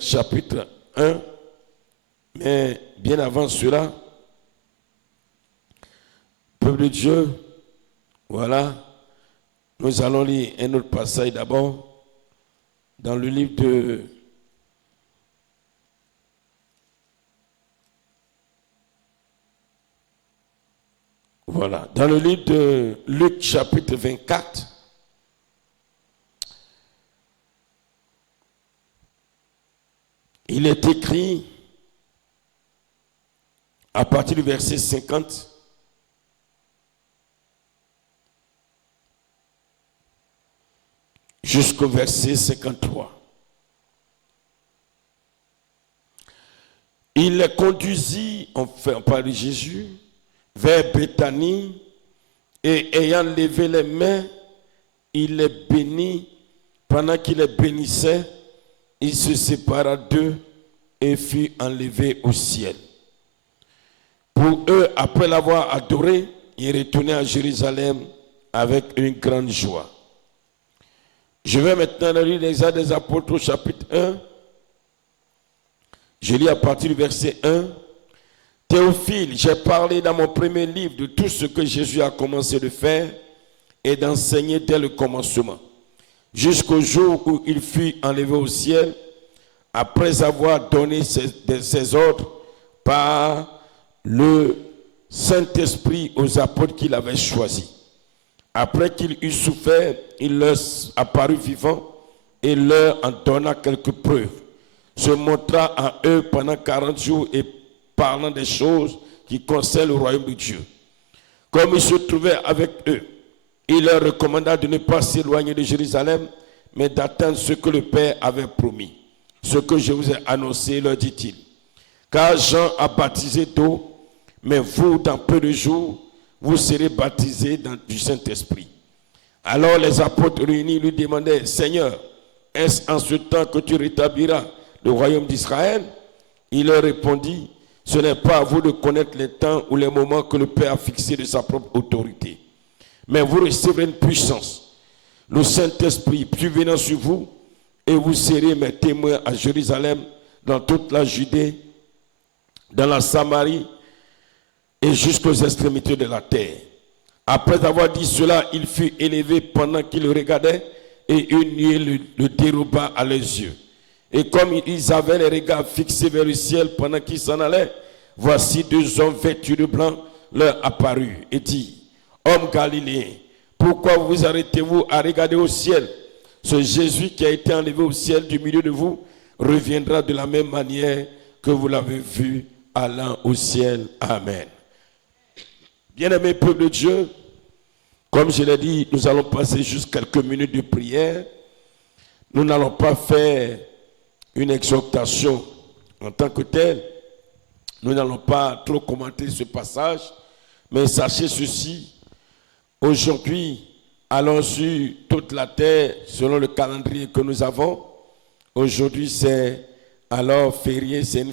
chapitre 1, mais bien avant cela, peuple de Dieu, voilà, nous allons lire un autre passage d'abord dans le livre de dans le livre de Luc chapitre 24. Il est écrit à partir du verset 50 jusqu'au verset 53. Il les conduisit, on parle de Jésus, vers Béthanie, et ayant levé les mains, il les bénit. Pendant qu'il les bénissait, il se sépara d'eux et fut enlevé au ciel. Pour eux, après l'avoir adoré, ils retournaient à Jérusalem avec une grande joie. Je vais maintenant lire les Actes des Apôtres au chapitre 1. Je lis à partir du verset 1. Théophile, j'ai parlé dans mon premier livre de tout ce que Jésus a commencé de faire et d'enseigner dès le commencement, jusqu'au jour où il fut enlevé au ciel, après avoir donné ses ordres par le Saint-Esprit aux apôtres qu'il avait choisis. Après qu'il eut souffert, il leur apparut vivant et leur en donna quelques preuves. Se montra à eux pendant 40 jours et parlant des choses qui concernent le royaume de Dieu. Comme il se trouvait avec eux, il leur recommanda de ne pas s'éloigner de Jérusalem, mais d'attendre ce que le Père avait promis. Ce que je vous ai annoncé, leur dit-il. Car Jean a baptisé d'eau, mais vous, dans peu de jours, vous serez baptisés du Saint-Esprit. Alors les apôtres réunis lui demandaient, Seigneur, est-ce en ce temps que tu rétabliras le royaume d'Israël? Il leur répondit, ce n'est pas à vous de connaître les temps ou les moments que le Père a fixés de sa propre autorité. Mais vous recevrez une puissance, le Saint-Esprit, puis venant sur vous, et vous serez mes témoins à Jérusalem, dans toute la Judée, dans la Samarie, et jusqu'aux extrémités de la terre. Après avoir dit cela, il fut élevé pendant qu'il le regardait, et une nuée le déroba à leurs yeux. Et comme ils avaient les regards fixés vers le ciel pendant qu'ils s'en allaient, voici deux hommes vêtus de blanc leur apparurent et dit, Hommes galiléens, pourquoi vous arrêtez-vous à regarder au ciel? Ce Jésus qui a été enlevé au ciel du milieu de vous reviendra de la même manière que vous l'avez vu allant au ciel. Amen. Bien-aimés peuple de Dieu, comme je l'ai dit, nous allons passer juste quelques minutes de prière. Nous n'allons pas faire une exhortation en tant que telle. Nous n'allons pas trop commenter ce passage, mais sachez ceci, aujourd'hui, allons sur toute la terre, selon le calendrier que nous avons. Aujourd'hui, c'est alors férié, c'est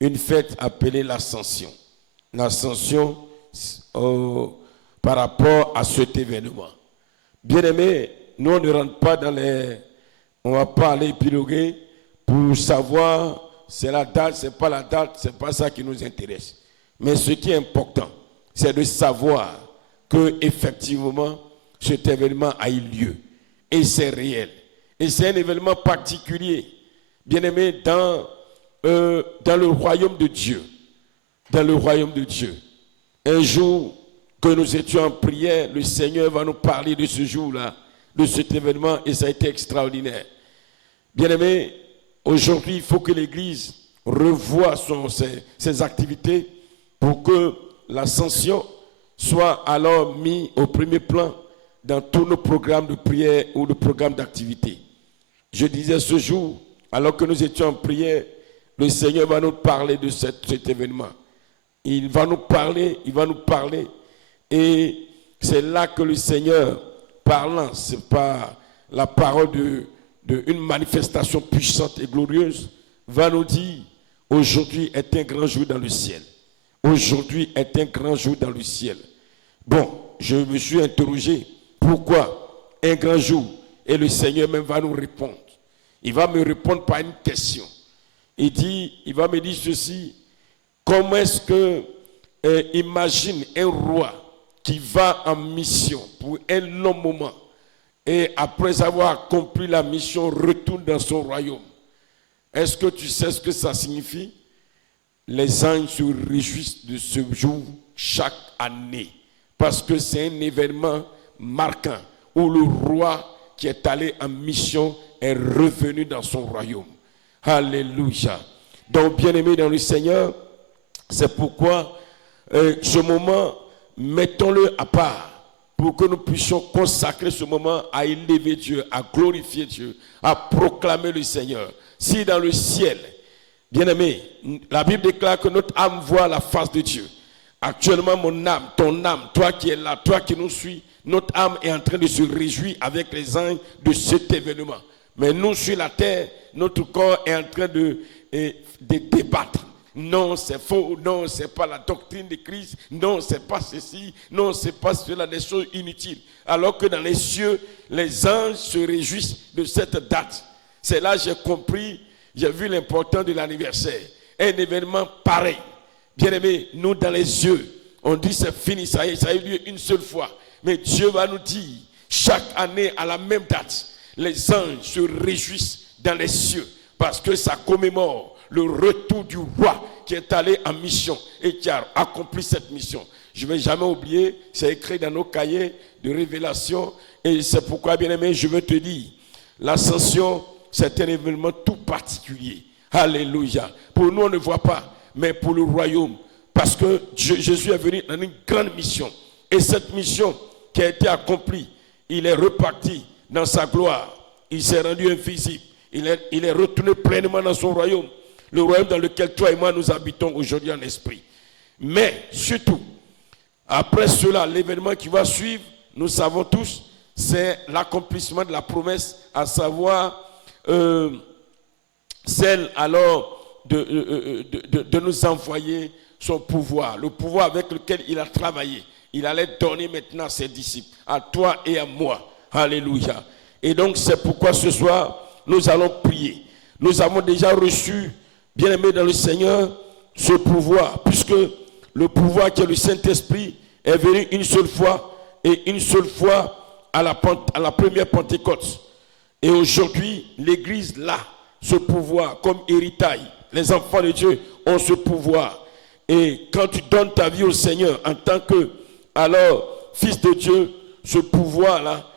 une fête appelée l'Ascension. L'Ascension par rapport à cet événement. Bien aimé, nous on ne rentre pas dans les... On ne va pas aller épiloguer pour savoir c'est la date, c'est pas la date, c'est pas ça qui nous intéresse. Mais ce qui est important, c'est de savoir que effectivement cet événement a eu lieu et c'est réel. Et c'est un événement particulier, bien aimé, dans le royaume de Dieu. Dans le royaume de Dieu. Un jour que nous étions en prière, le Seigneur va nous parler de ce jour-là, de cet événement, et ça a été extraordinaire. Bien aimé, aujourd'hui, il faut que l'Église revoie ses activités pour que l'ascension soit alors mise au premier plan dans tous nos programmes de prière ou de programmes d'activité. Je disais ce jour, alors que nous étions en prière, le Seigneur va nous parler de cet événement. Il va nous parler, et c'est là que le Seigneur, parlant, c'est pas la parole d'une manifestation puissante et glorieuse, va nous dire, aujourd'hui est un grand jour dans le ciel. Aujourd'hui est un grand jour dans le ciel. Bon, je me suis interrogé, pourquoi un grand jour? Et le Seigneur même va nous répondre. Il va me répondre par une question. Il va me dire ceci. Comment est-ce que, imagine un roi qui va en mission pour un long moment et après avoir accompli la mission, retourne dans son royaume. Est-ce que tu sais ce que ça signifie? Les anges se réjouissent de ce jour chaque année parce que c'est un événement marquant où le roi qui est allé en mission est revenu dans son royaume. Alléluia. Donc, bien-aimés dans le Seigneur, c'est pourquoi ce moment, mettons-le à part pour que nous puissions consacrer ce moment à élever Dieu, à glorifier Dieu, à proclamer le Seigneur. Si dans le ciel, bien-aimé, la Bible déclare que notre âme voit la face de Dieu. Actuellement, mon âme, ton âme, toi qui es là, toi qui nous suis, notre âme est en train de se réjouir avec les anges de cet événement. Mais nous, sur la terre, notre corps est en train de débattre. Non, c'est faux. Non, c'est pas la doctrine de Christ. Non, c'est pas ceci. Non, c'est pas cela, des choses inutiles. Alors que dans les cieux, les anges se réjouissent de cette date. C'est là que j'ai compris, j'ai vu l'importance de l'anniversaire. Un événement pareil. Bien aimé, nous dans les yeux, on dit c'est fini, ça a eu lieu une seule fois. Mais Dieu va nous dire, chaque année à la même date, les anges se réjouissent dans les cieux parce que ça commémore le retour du roi qui est allé en mission et qui a accompli cette mission. Je ne vais jamais oublier, c'est écrit dans nos cahiers de révélation et c'est pourquoi, bien aimé, je veux te dire, l'ascension, c'est un événement tout particulier. Alléluia. Pour nous, on ne voit pas, mais pour le royaume, parce que Jésus est venu dans une grande mission. Et cette mission qui a été accomplie, il est reparti dans sa gloire. Il s'est rendu invisible. Il est retourné pleinement dans son royaume. Le royaume dans lequel toi et moi nous habitons aujourd'hui en esprit. Mais surtout, après cela, l'événement qui va suivre, nous savons tous, c'est l'accomplissement de la promesse, à savoir celle alors de nous envoyer son pouvoir, le pouvoir avec lequel il a travaillé. Il allait donner maintenant à ses disciples, à toi et à moi. Alléluia. Et donc c'est pourquoi ce soir, nous allons prier. Nous avons déjà reçu, bien aimé dans le Seigneur, ce pouvoir, puisque le pouvoir qui est le Saint-Esprit est venu une seule fois, et une seule fois à la première Pentecôte. Et aujourd'hui, l'Église là, ce pouvoir comme héritage. Les enfants de Dieu ont ce pouvoir. Et quand tu donnes ta vie au Seigneur en tant que, alors, fils de Dieu, ce pouvoir-là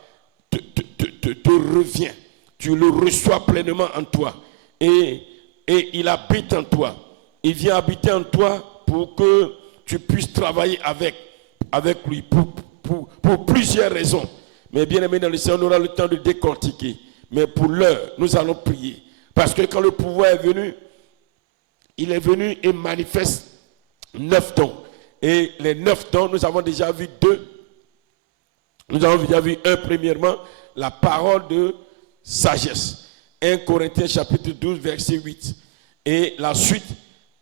te revient. Tu le reçois pleinement en toi. Et il habite en toi. Il vient habiter en toi pour que tu puisses travailler avec lui pour plusieurs raisons. Mais bien aimé dans le Seigneur, on aura le temps de décortiquer. Mais pour l'heure, nous allons prier. Parce que quand le pouvoir est venu, il est venu et manifeste 9 dons. Et les 9 dons, nous avons déjà vu 2. Nous avons déjà vu un, premièrement, la parole de sagesse. 1 Corinthiens chapitre 12, verset 8. Et la suite,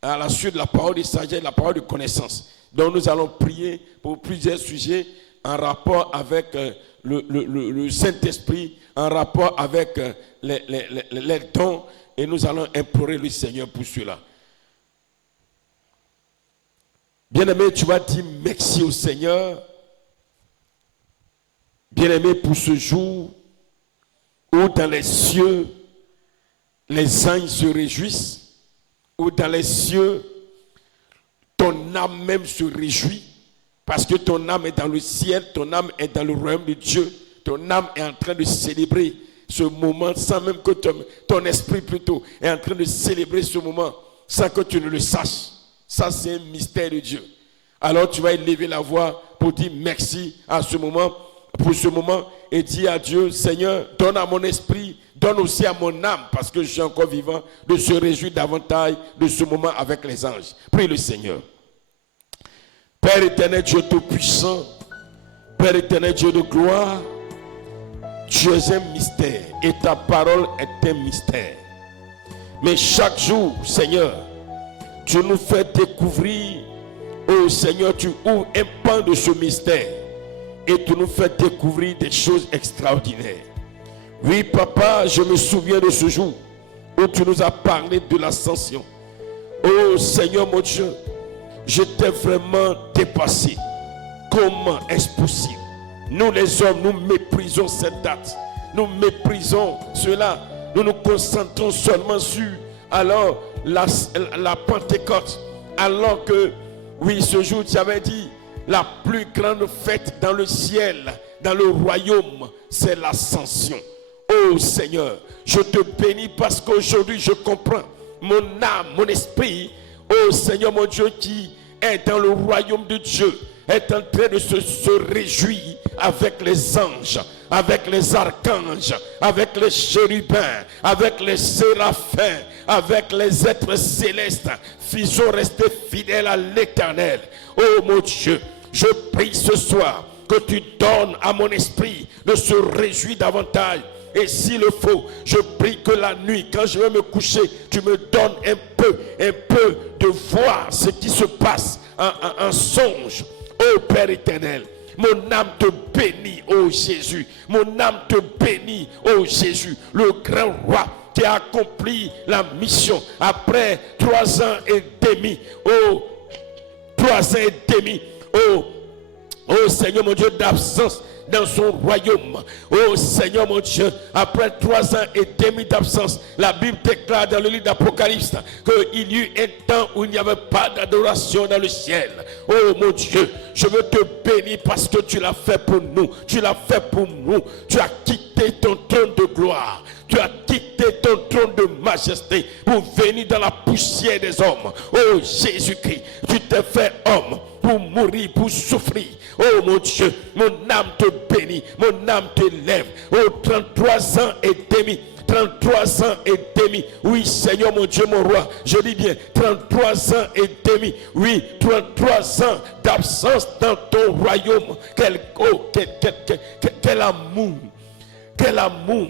à la suite de la parole de sagesse, la parole de connaissance. Donc nous allons prier pour plusieurs sujets en rapport avec le Saint-Esprit, en rapport avec les dons, et nous allons implorer le Seigneur pour cela. Bien-aimé, tu vas dire merci au Seigneur. Bien-aimé, pour ce jour où dans les cieux, les anges se réjouissent, où dans les cieux, ton âme même se réjouit, parce que ton âme est dans le ciel, ton âme est dans le royaume de Dieu, ton âme est en train de célébrer ce moment sans même que ton esprit plutôt est en train de célébrer ce moment sans que tu ne le saches. Ça, c'est un mystère de Dieu. Alors tu vas élever la voix pour dire merci à ce moment, pour ce moment, et dire à Dieu, Seigneur, donne à mon esprit, donne aussi à mon âme, parce que je suis encore vivant, de se réjouir davantage de ce moment avec les anges. Prie le Seigneur. Père éternel, Dieu tout-puissant, Père éternel, Dieu de gloire, tu es un mystère et ta parole est un mystère. Mais chaque jour, Seigneur, tu nous fais découvrir, oh Seigneur, tu ouvres un pan de ce mystère et tu nous fais découvrir des choses extraordinaires. Oui, papa, je me souviens de ce jour où tu nous as parlé de l'ascension. Oh Seigneur mon Dieu, j'étais vraiment dépassé. Comment est-ce possible? Nous les hommes, nous méprisons cette date. Nous méprisons cela. Nous nous concentrons seulement sur alors la Pentecôte. Alors que, oui, ce jour, tu avais dit, la plus grande fête dans le ciel, dans le royaume, c'est l'ascension. Oh Seigneur, je te bénis parce qu'aujourd'hui je comprends. Mon âme, mon esprit, oh Seigneur mon Dieu, qui est dans le royaume de Dieu, est en train de se réjouir avec les anges, avec les archanges, avec les chérubins, avec les séraphins, avec les êtres célestes. Faisons rester fidèles à l'Éternel. Oh mon Dieu, je prie ce soir que tu donnes à mon esprit de se réjouir davantage. Et s'il le faut, je prie que la nuit, quand je vais me coucher, tu me donnes un peu de voir ce qui se passe en songe. Ô Père éternel, mon âme te bénit, ô Jésus. Mon âme te bénit, ô Jésus, le grand roi qui a accompli la mission après 3 ans et demi. Oh, 3 ans et demi. Oh Seigneur mon Dieu, d'absence dans son royaume. Oh Seigneur mon Dieu, après 3 ans et demi d'absence, la Bible déclare dans le livre d'Apocalypse qu'il y eut un temps où il n'y avait pas d'adoration dans le ciel. Oh mon Dieu, je veux te bénir parce que tu l'as fait pour nous. Tu l'as fait pour nous. Tu as quitté ton trône de gloire. Tu as quitté ton trône de majesté pour venir dans la poussière des hommes. Oh Jésus-Christ, tu t'es fait homme pour mourir, pour souffrir. Oh mon Dieu, mon âme te bénit, mon âme te lève. Oh 33 ans et demi. 33 ans et demi. Oui, Seigneur mon Dieu, mon roi. Je dis bien 33 ans et demi. Oui, 33 ans d'absence dans ton royaume. Quel amour. Quel amour.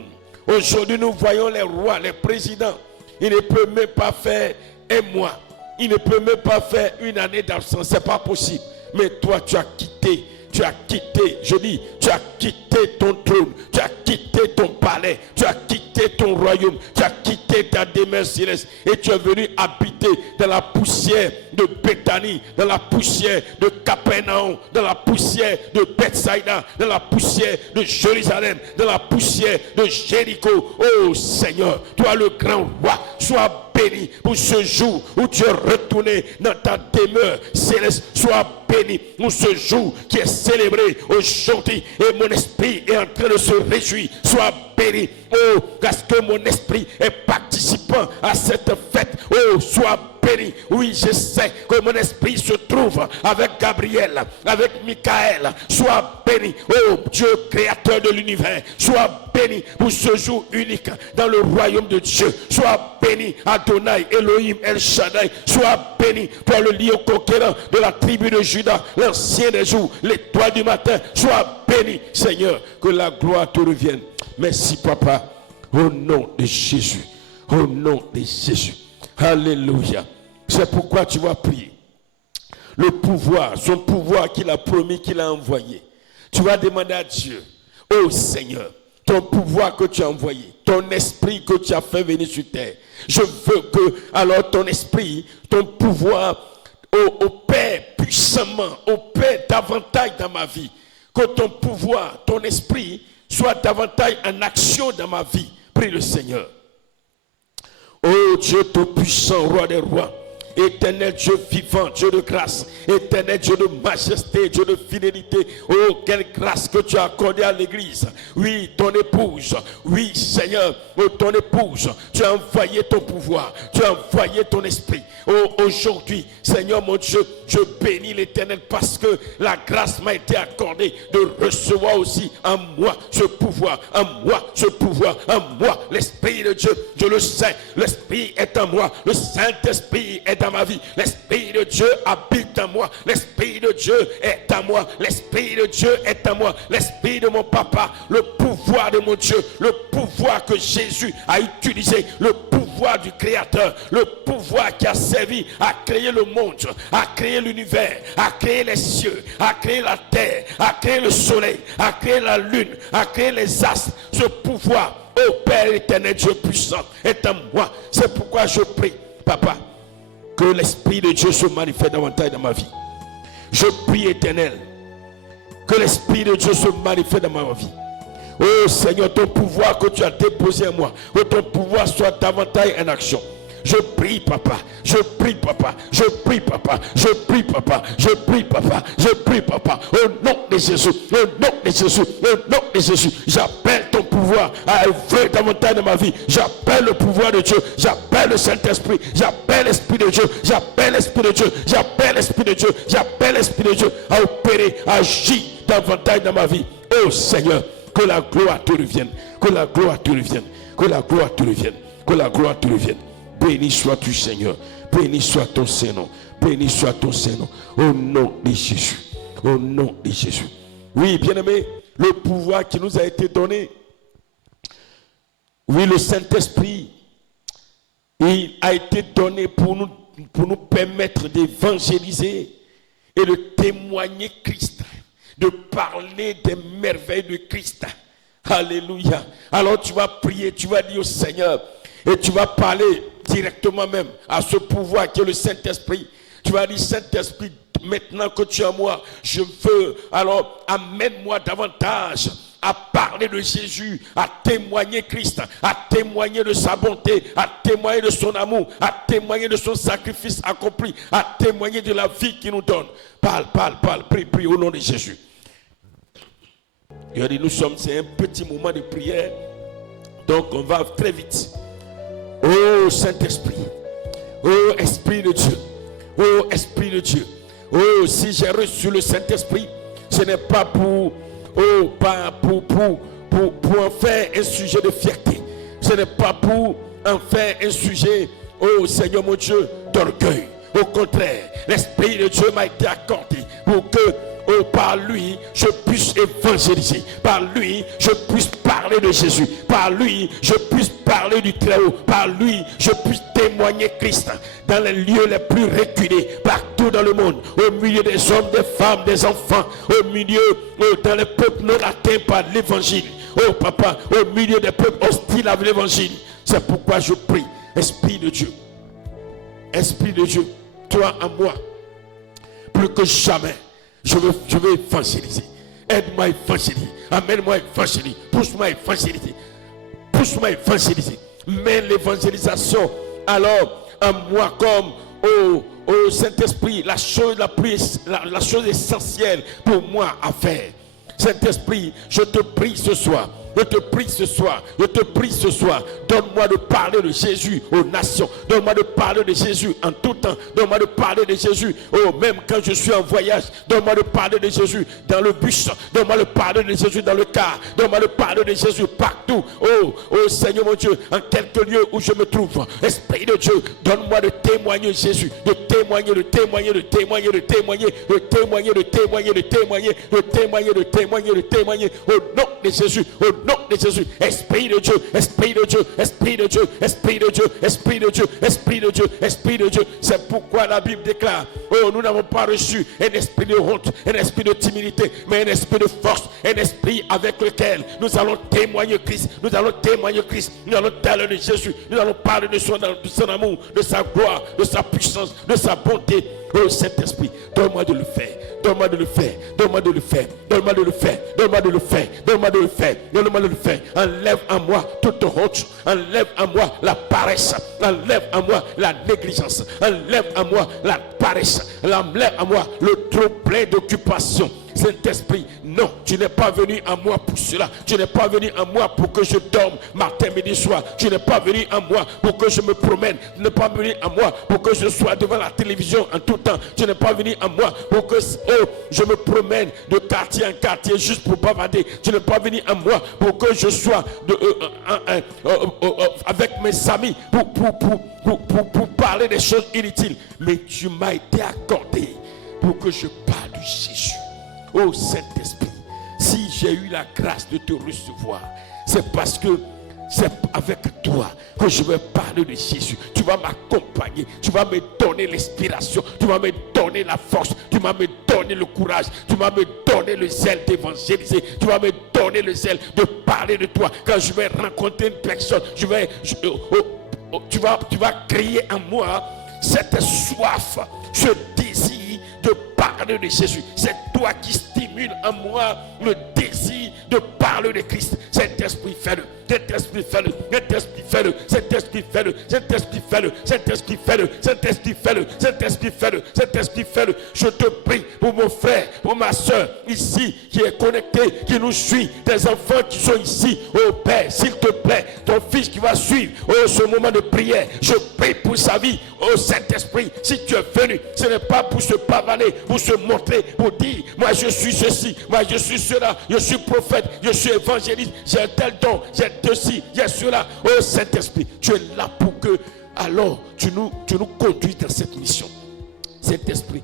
Aujourd'hui, nous voyons les rois, les présidents. Ils ne peuvent même pas faire un mois. Ils ne peuvent même pas faire une année d'absence. Ce n'est pas possible. Mais toi, tu as quitté. Tu as quitté, je dis, tu as quitté ton trône, tu as quitté ton palais, tu as quitté ton royaume, tu as quitté ta demeure céleste et tu es venu habiter dans la poussière de Béthanie, dans la poussière de Capernaum, dans la poussière de Bethsaïda, dans la poussière de Jérusalem, dans la poussière de Jéricho. Oh Seigneur, toi le grand roi, sois béni pour ce jour où tu es retourné dans ta demeure céleste. Sois béni pour ce jour qui est célébré aujourd'hui et mon esprit est en train de se réjouir. Sois béni, oh, parce que mon esprit est participant à cette fête. Oh, sois béni. Oui, je sais que mon esprit se trouve avec Gabriel, avec Michael. Sois béni, oh Dieu créateur de l'univers. Sois béni pour ce jour unique dans le royaume de Dieu. Sois béni, Adonai, Elohim, El Shaddai. Sois béni, toi le lion conquérant de la tribu de Juda, l'ancien des jours, l'étoile du matin. Sois béni, Seigneur, que la gloire te revienne. Merci, Papa, au nom de Jésus. Au nom de Jésus. Alléluia. C'est pourquoi tu vas prier. Le pouvoir, son pouvoir qu'il a promis, qu'il a envoyé. Tu vas demander à Dieu, oh Seigneur, ton pouvoir que tu as envoyé, ton esprit que tu as fait venir sur terre. Je veux que, alors ton esprit, ton pouvoir opère puissamment, opère davantage dans ma vie. Que ton pouvoir, ton esprit soit davantage en action dans ma vie. Prie le Seigneur. Oh Dieu tout-puissant, roi des rois, éternel Dieu vivant, Dieu de grâce, éternel Dieu de majesté, Dieu de fidélité. Oh, quelle grâce que tu as accordée à l'église. Oui, ton épouse, oui Seigneur, oh, ton épouse, tu as envoyé ton pouvoir, tu as envoyé ton esprit. Oh, aujourd'hui, Seigneur mon Dieu, je bénis l'Éternel parce que la grâce m'a été accordée de recevoir aussi en moi ce pouvoir, en moi ce pouvoir, en moi l'Esprit de Dieu. Je le sais, l'Esprit est en moi, le Saint-Esprit est dans ma vie, l'Esprit de Dieu habite en moi, l'Esprit de Dieu est en moi, l'Esprit de Dieu est en moi, l'Esprit de mon papa, le pouvoir de mon Dieu, le pouvoir que Jésus a utilisé, le pouvoir du Créateur, le pouvoir qui a servi à créer le monde, à créer l'univers, à créer les cieux, à créer la terre, à créer le soleil, à créer la lune, à créer les astres. Ce pouvoir Oh Père éternel, Dieu puissant, est en moi. C'est pourquoi je prie, Papa, que l'Esprit de Dieu se manifeste davantage dans ma vie. Je prie, Éternel, que l'Esprit de Dieu se manifeste dans ma vie. Oh Seigneur, ton pouvoir que tu as déposé en moi, que ton pouvoir soit davantage en action. Je prie, Papa, je prie, Papa, je prie, Papa, je prie, Papa, je prie, Papa, je prie, Papa, au nom de Jésus, au nom de Jésus, au nom de Jésus, j'appelle ton pouvoir à œuvrer davantage dans ma vie. J'appelle le pouvoir de Dieu, j'appelle le Saint-Esprit, j'appelle l'Esprit de Dieu, j'appelle l'Esprit de Dieu, j'appelle l'Esprit de Dieu, j'appelle l'Esprit de Dieu à opérer, à agir davantage dans ma vie. Oh Seigneur, que la gloire te revienne, que la gloire te revienne, que la gloire te revienne, que la gloire te revienne. Béni sois-tu, Seigneur. Béni soit ton Saint-Nom. Béni soit ton Saint-Nom. Au nom de Jésus. Au nom de Jésus. Oui, bien-aimé, le pouvoir qui nous a été donné. Oui, le Saint-Esprit, il a été donné pour nous permettre d'évangéliser et de témoigner Christ, de parler des merveilles de Christ. Alléluia. Alors tu vas prier, tu vas dire au Seigneur, et tu vas parler directement même à ce pouvoir qui est le Saint-Esprit. Tu vas dire, Saint-Esprit, maintenant que tu es en moi, je veux, alors amène-moi davantage à parler de Jésus, à témoigner Christ, à témoigner de sa bonté, à témoigner de son amour, à témoigner de son sacrifice accompli, à témoigner de la vie qu'il nous donne. Parle, prie au nom de Jésus. Il dit, c'est un petit moment de prière, donc on va très vite. Oh Saint-Esprit, oh Esprit de Dieu, oh Esprit de Dieu, oh si j'ai reçu le Saint-Esprit, ce n'est pas pour en faire un sujet de fierté, ce n'est pas pour en faire un sujet, oh Seigneur mon Dieu, d'orgueil. Au contraire, l'Esprit de Dieu m'a été accordé pour que par lui, je puisse évangéliser. Par lui, je puisse parler de Jésus. Par lui, je puisse parler du Très-Haut. Par lui, je puisse témoigner Christ dans les lieux les plus reculés, partout dans le monde, au milieu des hommes, des femmes, des enfants, au milieu, dans les peuples non atteints par l'évangile. Oh Papa, au milieu des peuples hostiles à l'évangile. C'est pourquoi je prie, Esprit de Dieu, toi en moi, plus que jamais. Je veux évangéliser. Aide-moi à évangéliser. Amène-moi à évangéliser. Pousse-moi à évangéliser. Pousse-moi à évangéliser. Mets l'évangélisation alors en moi comme au Saint-Esprit, la chose essentielle pour moi à faire. Saint-Esprit, je te prie ce soir. Je te prie ce soir, donne-moi de parler de Jésus aux nations, donne-moi de parler de Jésus en tout temps, donne-moi de parler de Jésus, même quand je suis en voyage, donne-moi de parler de Jésus dans le bus, donne-moi de parler de Jésus dans le car, donne-moi de parler de Jésus partout, oh Seigneur mon De quelque lieu où je me trouve, Esprit de Dieu, donne-moi de témoigner Jésus, de témoigner, au nom de Jésus, nom de Jésus, Esprit de Dieu, c'est pourquoi la Bible déclare, nous n'avons pas reçu un esprit de honte, un esprit de timidité, mais un esprit de force, un esprit avec lequel nous allons témoigner Christ, nous allons parler de Jésus, nous allons parler de son amour, de sa gloire, de sa puissance, de sa bonté. Oh Saint-Esprit, donne-moi de le faire. Enlève en moi toute honte, enlève en moi la paresse, enlève en moi la négligence, enlève en moi la paresse, enlève en moi le trop plein d'occupation. Saint-Esprit, non, tu n'es pas venu à moi pour cela. Tu n'es pas venu à moi pour que je dorme matin, midi, soir. Tu n'es pas venu à moi pour que je me promène. Tu n'es pas venu à moi pour que je sois devant la télévision en tout temps. Tu n'es pas venu à moi pour que je me promène de quartier en quartier juste pour bavader. Tu n'es pas venu à moi pour que je sois avec mes amis pour parler des choses inutiles. Mais tu m'as été accordé pour que je parle de Jésus. Oh Saint-Esprit, si j'ai eu la grâce de te recevoir, c'est parce que c'est avec toi que je vais parler de Jésus. Tu vas m'accompagner, tu vas me donner l'inspiration, tu vas me donner la force, tu vas me donner le courage, tu vas me donner le zèle d'évangéliser, tu vas me donner donner le zèle de parler de toi. Quand je vais rencontrer une personne, tu vas créer en moi cette soif, ce désir de parler de Jésus. C'est toi qui stimule en moi le désir de parler de Christ. Cet esprit fait-le. Cet esprit fait-le. Cet esprit fait-le. Cet esprit fait-le. Cet esprit fait-le. Cet esprit fait-le. Cet esprit fait-le. Cet esprit fait-le. Cet esprit fait-le. Je te prie pour mon frère, pour ma soeur ici qui est connecté, qui nous suit, tes enfants qui sont ici. Oh Père, s'il te plaît, ton fils qui va suivre ce moment de prière, je prie pour sa vie. Oh Saint-Esprit, si tu es venu, ce n'est pas pour se pavaner, pour se montrer, pour dire, moi je suis ceci, moi je suis cela, je suis prophète, je suis évangéliste, j'ai un tel don, j'ai ceci, j'ai cela. Oh Saint-Esprit, tu es là pour que, alors, tu nous conduis dans cette mission. Saint-Esprit,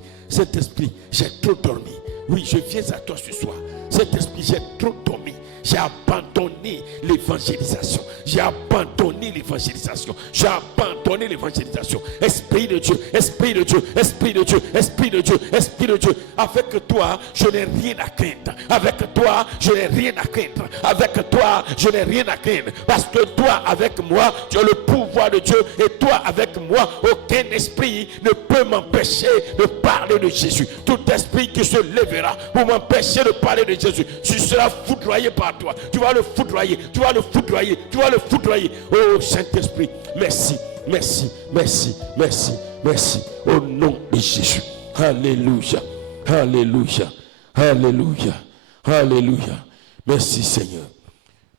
j'ai trop dormi. Oui, je viens à toi ce soir. Saint-Esprit, j'ai trop dormi. J'ai abandonné l'évangélisation. J'ai abandonné l'évangélisation. J'ai abandonné l'évangélisation. Esprit de Dieu, Esprit de Dieu, Esprit de Dieu, Esprit de Dieu, Esprit de Dieu. Avec toi, je n'ai rien à craindre. Avec toi, je n'ai rien à craindre. Avec toi, je n'ai rien à craindre. Parce que toi, avec moi, tu as le pouvoir de Dieu. Et toi, avec moi, aucun esprit ne peut m'empêcher de parler de Jésus. Tout esprit qui se lèvera pour m'empêcher de parler de Jésus, tu seras foudroyé par toi. Tu vas le foudroyer. Tu vas le foudroyer. Tu vas le foudroyer. Oh Saint-Esprit, merci, merci, merci, merci, merci. Au nom de Jésus. Alléluia. Alléluia. Alléluia. Alléluia. Merci Seigneur.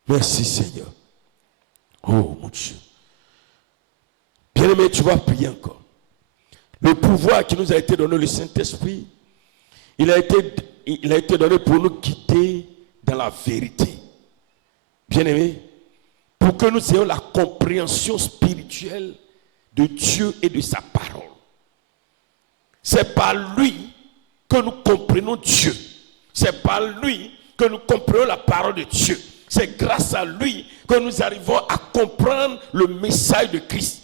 Merci Seigneur. Oh mon Dieu. Bien-aimé, tu vas prier encore. Le pouvoir qui nous a été donné, le Saint-Esprit, il a été donné pour nous guider dans la vérité. Bien-aimé, pour que nous ayons la compréhension spirituelle de Dieu et de sa parole. C'est par lui que nous comprenons Dieu. C'est par lui que nous comprenons la parole de Dieu. C'est grâce à lui que nous arrivons à comprendre le message de Christ.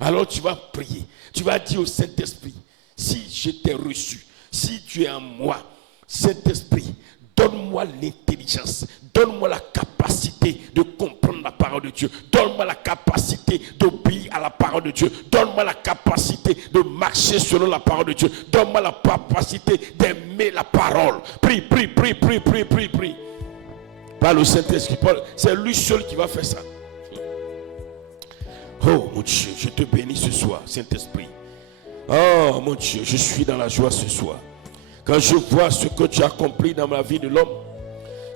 Alors tu vas prier. Tu vas dire au Saint-Esprit, si je t'ai reçu, si tu es en moi, Saint-Esprit, donne-moi l'intelligence, donne-moi la capacité de comprendre la parole de Dieu, donne-moi la capacité d'obéir à la parole de Dieu, donne-moi la capacité de marcher selon la parole de Dieu, donne-moi la capacité d'aimer la parole. Prie, prie, prie, prie, prie, prie, prie. Parle au Saint-Esprit, c'est lui seul qui va faire ça. Oh mon Dieu, je te bénis ce soir, Saint-Esprit. Oh mon Dieu, je suis dans la joie ce soir. Quand je vois ce que tu as accompli dans ma vie de l'homme,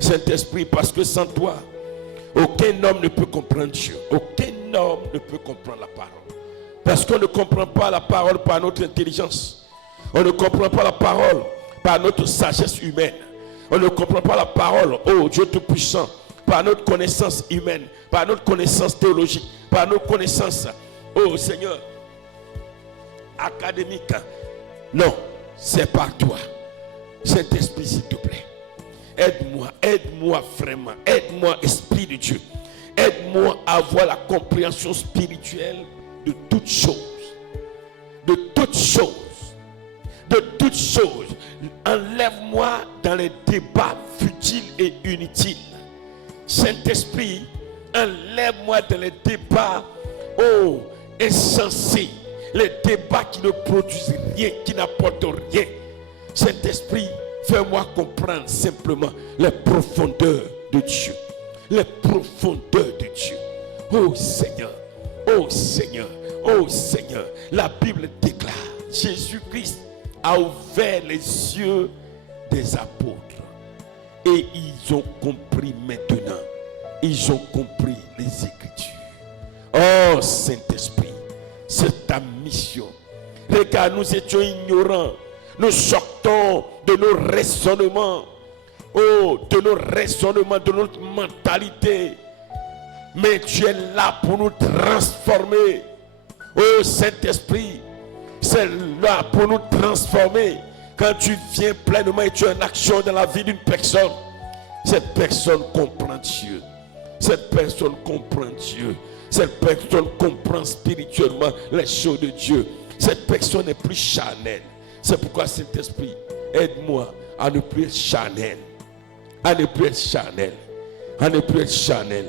Saint-Esprit, parce que sans toi, aucun homme ne peut comprendre Dieu. Aucun homme ne peut comprendre la parole. Parce qu'on ne comprend pas la parole par notre intelligence. On ne comprend pas la parole par notre sagesse humaine. On ne comprend pas la parole, oh Dieu Tout-Puissant, par notre connaissance humaine, par notre connaissance théologique, par nos connaissances, oh Seigneur, académiques. Non, c'est par toi. Saint-Esprit, s'il te plaît. Aide-moi vraiment. Aide-moi, Esprit de Dieu. Aide-moi à avoir la compréhension spirituelle de toutes choses. De toutes choses. De toutes choses. Enlève-moi dans les débats futiles et inutiles. Saint-Esprit, enlève-moi dans les débats, oh, insensés. Les débats qui ne produisent rien, qui n'apportent rien. Saint-Esprit, fais-moi comprendre simplement les profondeurs de Dieu. Les profondeurs de Dieu. Oh Seigneur, oh Seigneur, oh Seigneur. La Bible déclare, Jésus-Christ a ouvert les yeux des apôtres. Et ils ont compris maintenant. Ils ont compris les Écritures. Oh Saint-Esprit, c'est ta mission. Regarde, nous étions ignorants. Nous sortons de nos raisonnements. Oh, de nos raisonnements, de notre mentalité. Mais tu es là pour nous transformer. Oh Saint-Esprit, c'est là pour nous transformer. Quand tu viens pleinement et tu es en action dans la vie d'une personne, cette personne comprend Dieu. Cette personne comprend Dieu. Cette personne comprend spirituellement les choses de Dieu. Cette personne n'est plus charnelle. C'est pourquoi Saint-Esprit, aide-moi à ne plus être charnel. À ne plus être charnel. à ne plus être charnel.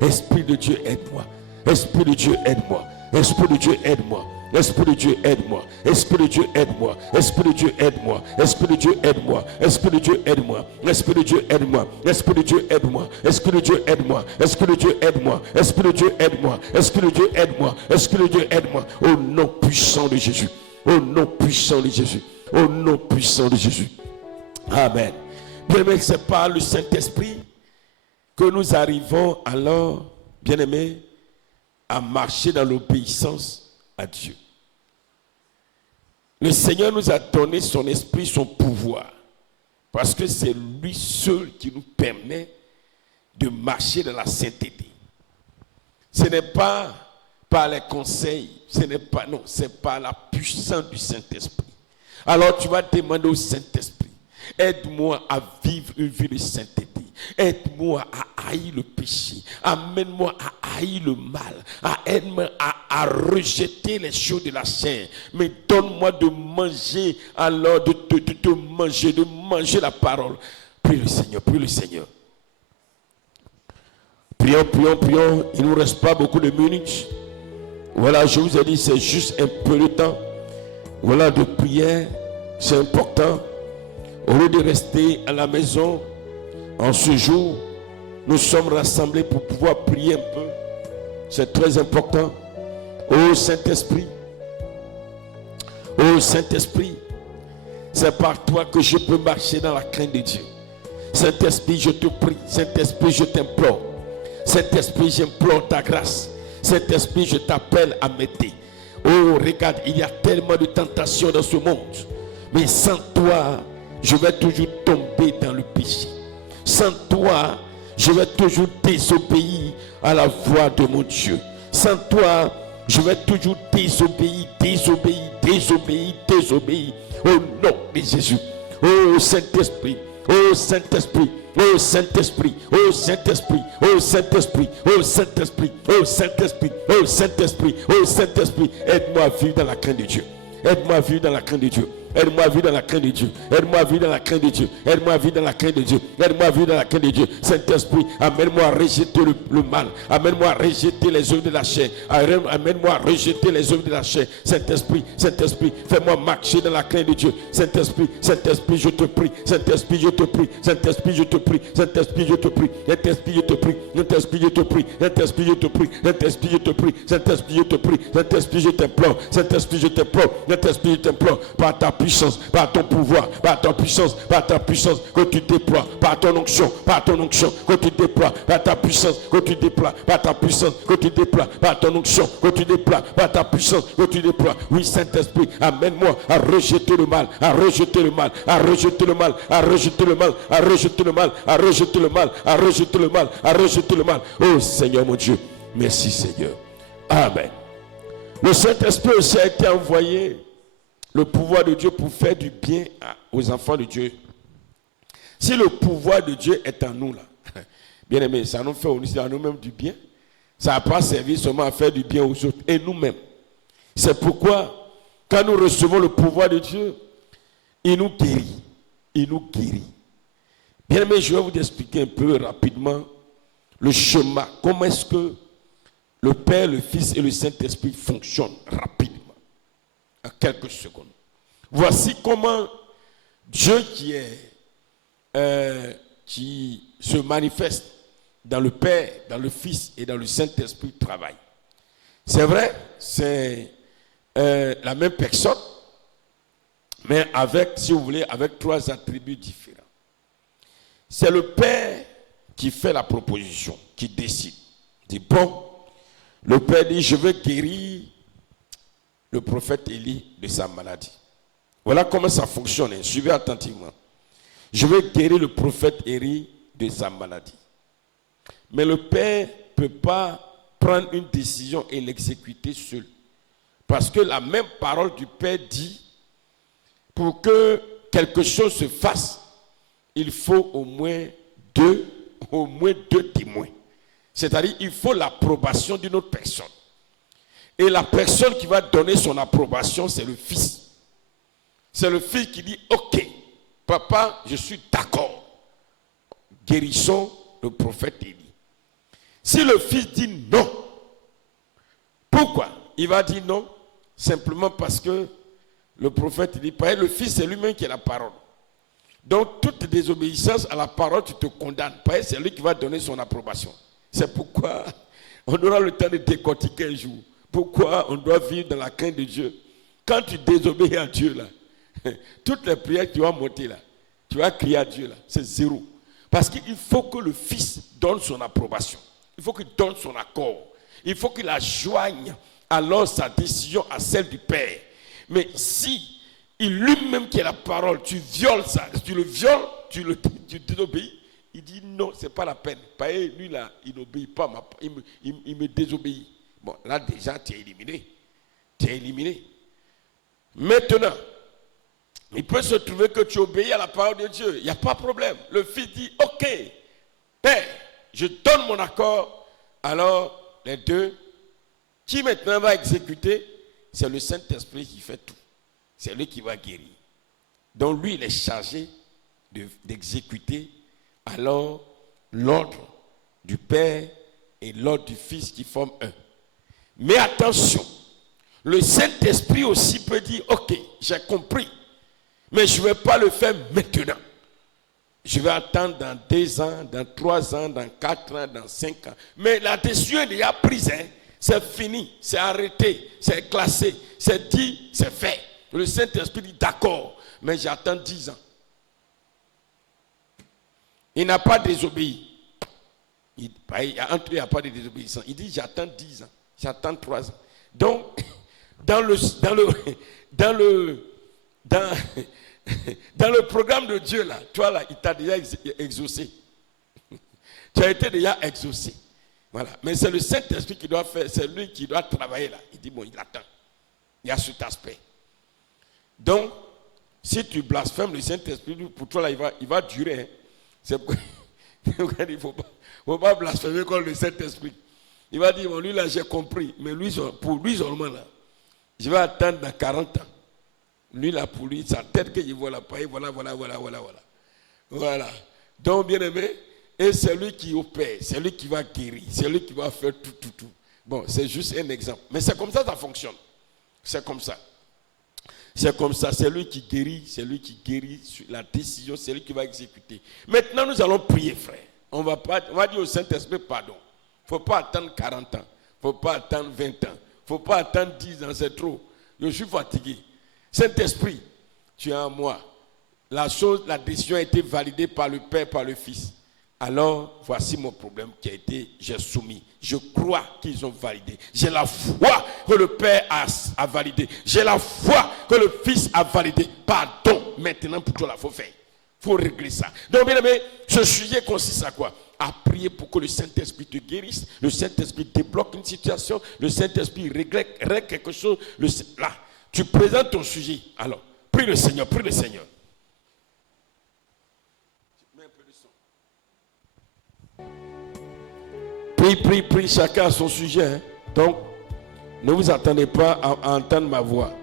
Esprit de Dieu, aide-moi. Esprit de Dieu, aide-moi. Esprit de Dieu, aide-moi. Esprit de Dieu, aide-moi. Esprit de Dieu, aide-moi. Esprit de Dieu, aide-moi. Esprit de Dieu, aide-moi. Esprit de Dieu, aide-moi. Esprit de Dieu, aide-moi. Esprit de Dieu, aide-moi. Esprit de Dieu, aide-moi. Esprit de Dieu, aide-moi. Esprit de Dieu, aide-moi. Esprit de Dieu, aide-moi. Esprit de Dieu, aide-moi. Au nom puissant de Jésus. Au nom puissant de Jésus. Au nom puissant de Jésus. Amen. Bien-aimé, c'est par le Saint-Esprit que nous arrivons alors, bien-aimé, à marcher dans l'obéissance à Dieu. Le Seigneur nous a donné son esprit, son pouvoir, parce que c'est lui seul qui nous permet de marcher dans la sainteté. Ce n'est pas par les conseils, c'est par la puissance du Saint-Esprit. Alors tu vas demander au Saint-Esprit, aide-moi à vivre une vie de sainteté. Aide-moi à haïr le péché. Amène-moi à haïr le mal. Aide-moi à rejeter les choses de la chair. Mais donne-moi de manger, alors de manger la parole. Prie le Seigneur, prie le Seigneur. Prions, prions, prions. Il ne nous reste pas beaucoup de minutes. Voilà, je vous ai dit, c'est juste un peu de temps. Voilà, de prière. C'est important. Au lieu de rester à la maison, en ce jour, nous sommes rassemblés pour pouvoir prier un peu. C'est très important. Ô Saint-Esprit, ô Saint-Esprit, c'est par toi que je peux marcher dans la crainte de Dieu. Saint-Esprit, je te prie. Saint-Esprit, je t'implore. Saint-Esprit, j'implore ta grâce. Saint-Esprit, je t'appelle à m'aider. Oh, regarde, il y a tellement de tentations dans ce monde. Mais sans toi, je vais toujours tomber dans le péché. Sans toi, je vais toujours désobéir à la voix de mon Dieu. Sans toi, je vais toujours désobéir. Au nom de Jésus. Oh Saint-Esprit, oh Saint-Esprit, oh Saint-Esprit, oh Saint-Esprit, oh Saint-Esprit, oh Saint-Esprit, oh Saint-Esprit, oh Saint-Esprit, oh Saint-Esprit, aide-moi à vivre dans la crainte de Dieu. Aide-moi à vivre dans la crainte de Dieu. Aide-moi à vivre dans la crainte de Dieu. Aide-moi à vivre dans la crainte de Dieu. Aide-moi à vivre dans la crainte de Dieu. Aide-moi à vivre dans la crainte de Dieu. Saint-Esprit, amène-moi à rejeter le mal. Amène-moi à rejeter les œuvres de la chair. Amène-moi à rejeter les œuvres de la chair. Saint-Esprit, Saint-Esprit, fais-moi marcher dans la crainte de Dieu. Saint-Esprit, Saint-Esprit, je te prie. Saint-Esprit, je te prie. Saint-Esprit, je te prie. Saint-Esprit, je te prie. Saint-Esprit, je te prie. Saint-Esprit, je te prie. Saint-Esprit, je te prie. Saint-Esprit, je te prie. Saint-Esprit, je te prie. Saint-Esprit, je t'implore. Saint-Esprit, je t'implore. Saint-Esprit, je t'implore. Par ta puissance, par ton pouvoir, par ta puissance, que tu déploies, par ton onction, que tu déploies, par ta puissance, que tu déploies, par ta puissance, que tu déploies, par ton onction, que tu déploies, par ta puissance, que tu déploies. Oui, Saint-Esprit, amène-moi à rejeter le mal, à rejeter le mal, à rejeter le mal, à rejeter le mal, à rejeter le mal, à rejeter le mal, à rejeter le mal, à rejeter le mal. Oh Seigneur mon Dieu, merci Seigneur. Amen. Le Saint-Esprit aussi a été envoyé, le pouvoir de Dieu pour faire du bien aux enfants de Dieu. Si le pouvoir de Dieu est en nous, là, bien aimé, ça nous fait aussi à nous-mêmes du bien. Ça n'a pas servi seulement à faire du bien aux autres et nous-mêmes. C'est pourquoi, quand nous recevons le pouvoir de Dieu, il nous guérit. Il nous guérit. Bien aimé, je vais vous expliquer un peu rapidement le schéma. Comment est-ce que le Père, le Fils et le Saint-Esprit fonctionnent rapidement. En quelques secondes. Voici comment Dieu qui se manifeste dans le Père, dans le Fils et dans le Saint-Esprit travaille. C'est vrai, c'est la même personne, mais avec, si vous voulez, avec trois attributs différents. C'est le Père qui fait la proposition, qui décide. Il dit, bon, le Père dit, je veux guérir le prophète Élie de sa maladie. Voilà comment ça fonctionne. Suivez attentivement. Je vais guérir le prophète Élie de sa maladie. Mais le Père ne peut pas prendre une décision et l'exécuter seul. Parce que la même parole du Père dit, pour que quelque chose se fasse, il faut au moins deux témoins. C'est-à-dire, il faut l'approbation d'une autre personne. Et la personne qui va donner son approbation, c'est le Fils. C'est le Fils qui dit, ok, papa, je suis d'accord. Guérissons le prophète Élie. Si le Fils dit non, pourquoi il va dire non? Simplement parce que le prophète dit, le Fils c'est lui-même qui est la parole. Donc toute désobéissance à la parole, tu te condamnes. C'est lui qui va donner son approbation. C'est pourquoi on aura le temps de décortiquer un jour. Pourquoi on doit vivre dans la crainte de Dieu. Quand tu désobéis à Dieu, là, toutes les prières que tu vas monter, là, tu vas crier à Dieu, là, c'est zéro. Parce qu'il faut que le Fils donne son approbation. Il faut qu'il donne son accord. Il faut qu'il ajoigne alors sa décision à celle du Père. Mais si il lui-même qui est la parole, tu violes ça, tu le violes, tu désobéis, il dit non, c'est pas la peine. Lui là, il n'obéit pas, il me désobéit. Bon, là déjà, tu es éliminé. Tu es éliminé. Maintenant, il peut se trouver que tu obéis à la parole de Dieu. Il n'y a pas de problème. Le Fils dit, ok, Père, je donne mon accord. Alors, les deux, qui maintenant va exécuter? C'est le Saint-Esprit qui fait tout. C'est lui qui va guérir. Donc lui, il est chargé d'exécuter alors l'ordre du Père et l'ordre du Fils qui forment un. Mais attention, le Saint-Esprit aussi peut dire, ok, j'ai compris, mais je ne vais pas le faire maintenant. Je vais attendre dans 2 ans, dans 3 ans, dans 4 ans, dans 5 ans. Mais la décision est déjà prise, hein. C'est fini, c'est arrêté, c'est classé, c'est dit, c'est fait. Le Saint-Esprit dit d'accord, mais j'attends 10 ans. Il n'a pas désobéi. Entre eux, il n'y a pas de désobéissance. Il dit j'attends 10 ans, j'attends 3 ans. Donc, dans le programme de Dieu, là, toi là, il t'a déjà exaucé. Tu as été déjà exaucé. Voilà. Mais c'est le Saint-Esprit qui doit faire, c'est lui qui doit travailler là. Il dit bon, il attend. Il y a cet aspect. Donc, si tu blasphèmes le Saint-Esprit, pour toi là, il va durer. Hein. C'est pourquoi il ne faut pas blasphémer contre le Saint-Esprit. Il va dire, bon, lui là, j'ai compris. Mais lui, pour lui seulement là, je vais attendre dans 40 ans. Lui là, pour lui, sa tête que je vois là, voilà. Voilà. Donc, bien aimé, et c'est lui qui opère, c'est lui qui va guérir, c'est lui qui va faire tout. Bon, c'est juste un exemple. Mais c'est comme ça que ça fonctionne. C'est comme ça. C'est comme ça, c'est lui qui guérit sur la décision, c'est lui qui va exécuter. Maintenant, nous allons prier, frère. On va dire au Saint-Esprit, pardon. Il ne faut pas attendre 40 ans. Il ne faut pas attendre 20 ans. Il ne faut pas attendre 10 ans, c'est trop. Je suis fatigué. Saint-Esprit, tu es en moi. La décision a été validée par le Père, par le Fils. Alors, voici mon problème j'ai soumis. Je crois qu'ils ont validé. J'ai la foi que le Père a validé. J'ai la foi que le Fils a validé. Pardon, maintenant pour toi, il faut faire. Il faut régler ça. Donc, bien aimé, ce sujet consiste à quoi? À prier pour que le Saint-Esprit te guérisse. Le Saint-Esprit débloque une situation. Le Saint-Esprit règle quelque chose. Là, tu présentes ton sujet. Alors, prie le Seigneur, prie le Seigneur. Prie, chacun a son sujet. Hein. Donc, ne vous attendez pas à entendre ma voix.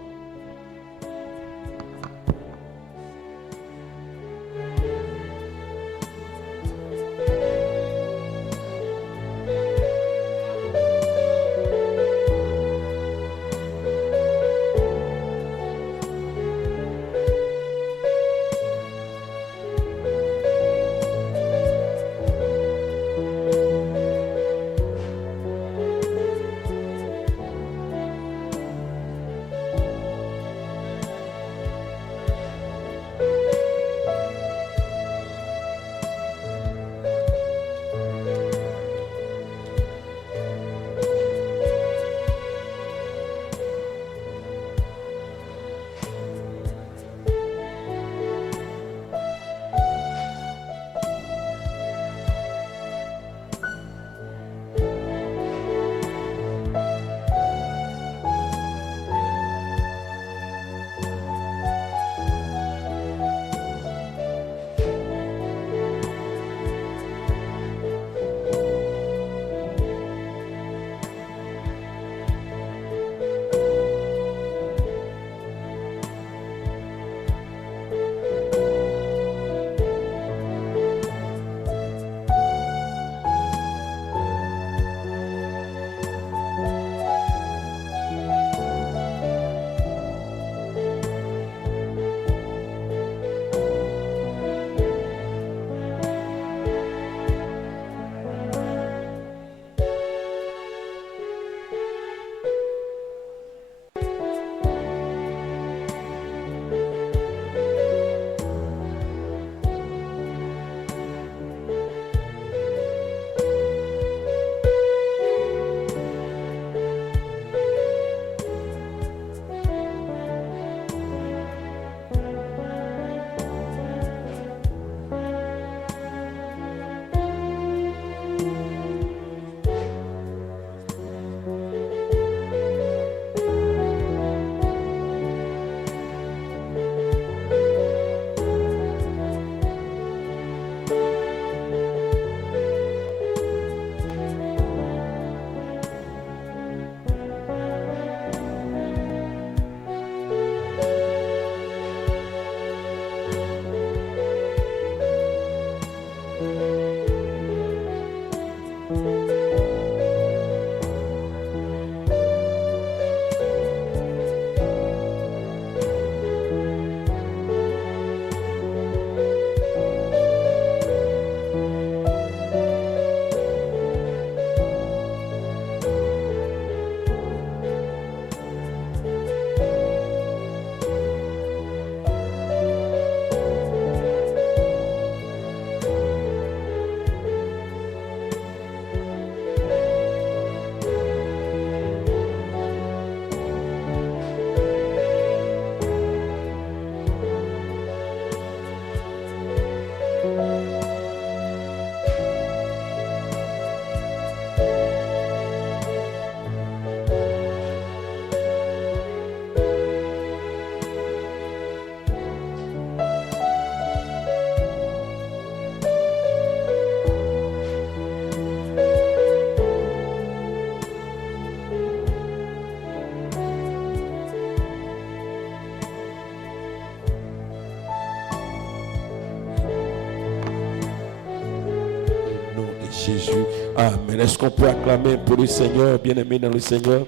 Jésus. Amen. Est-ce qu'on peut acclamer pour le Seigneur, bien-aimé dans le Seigneur?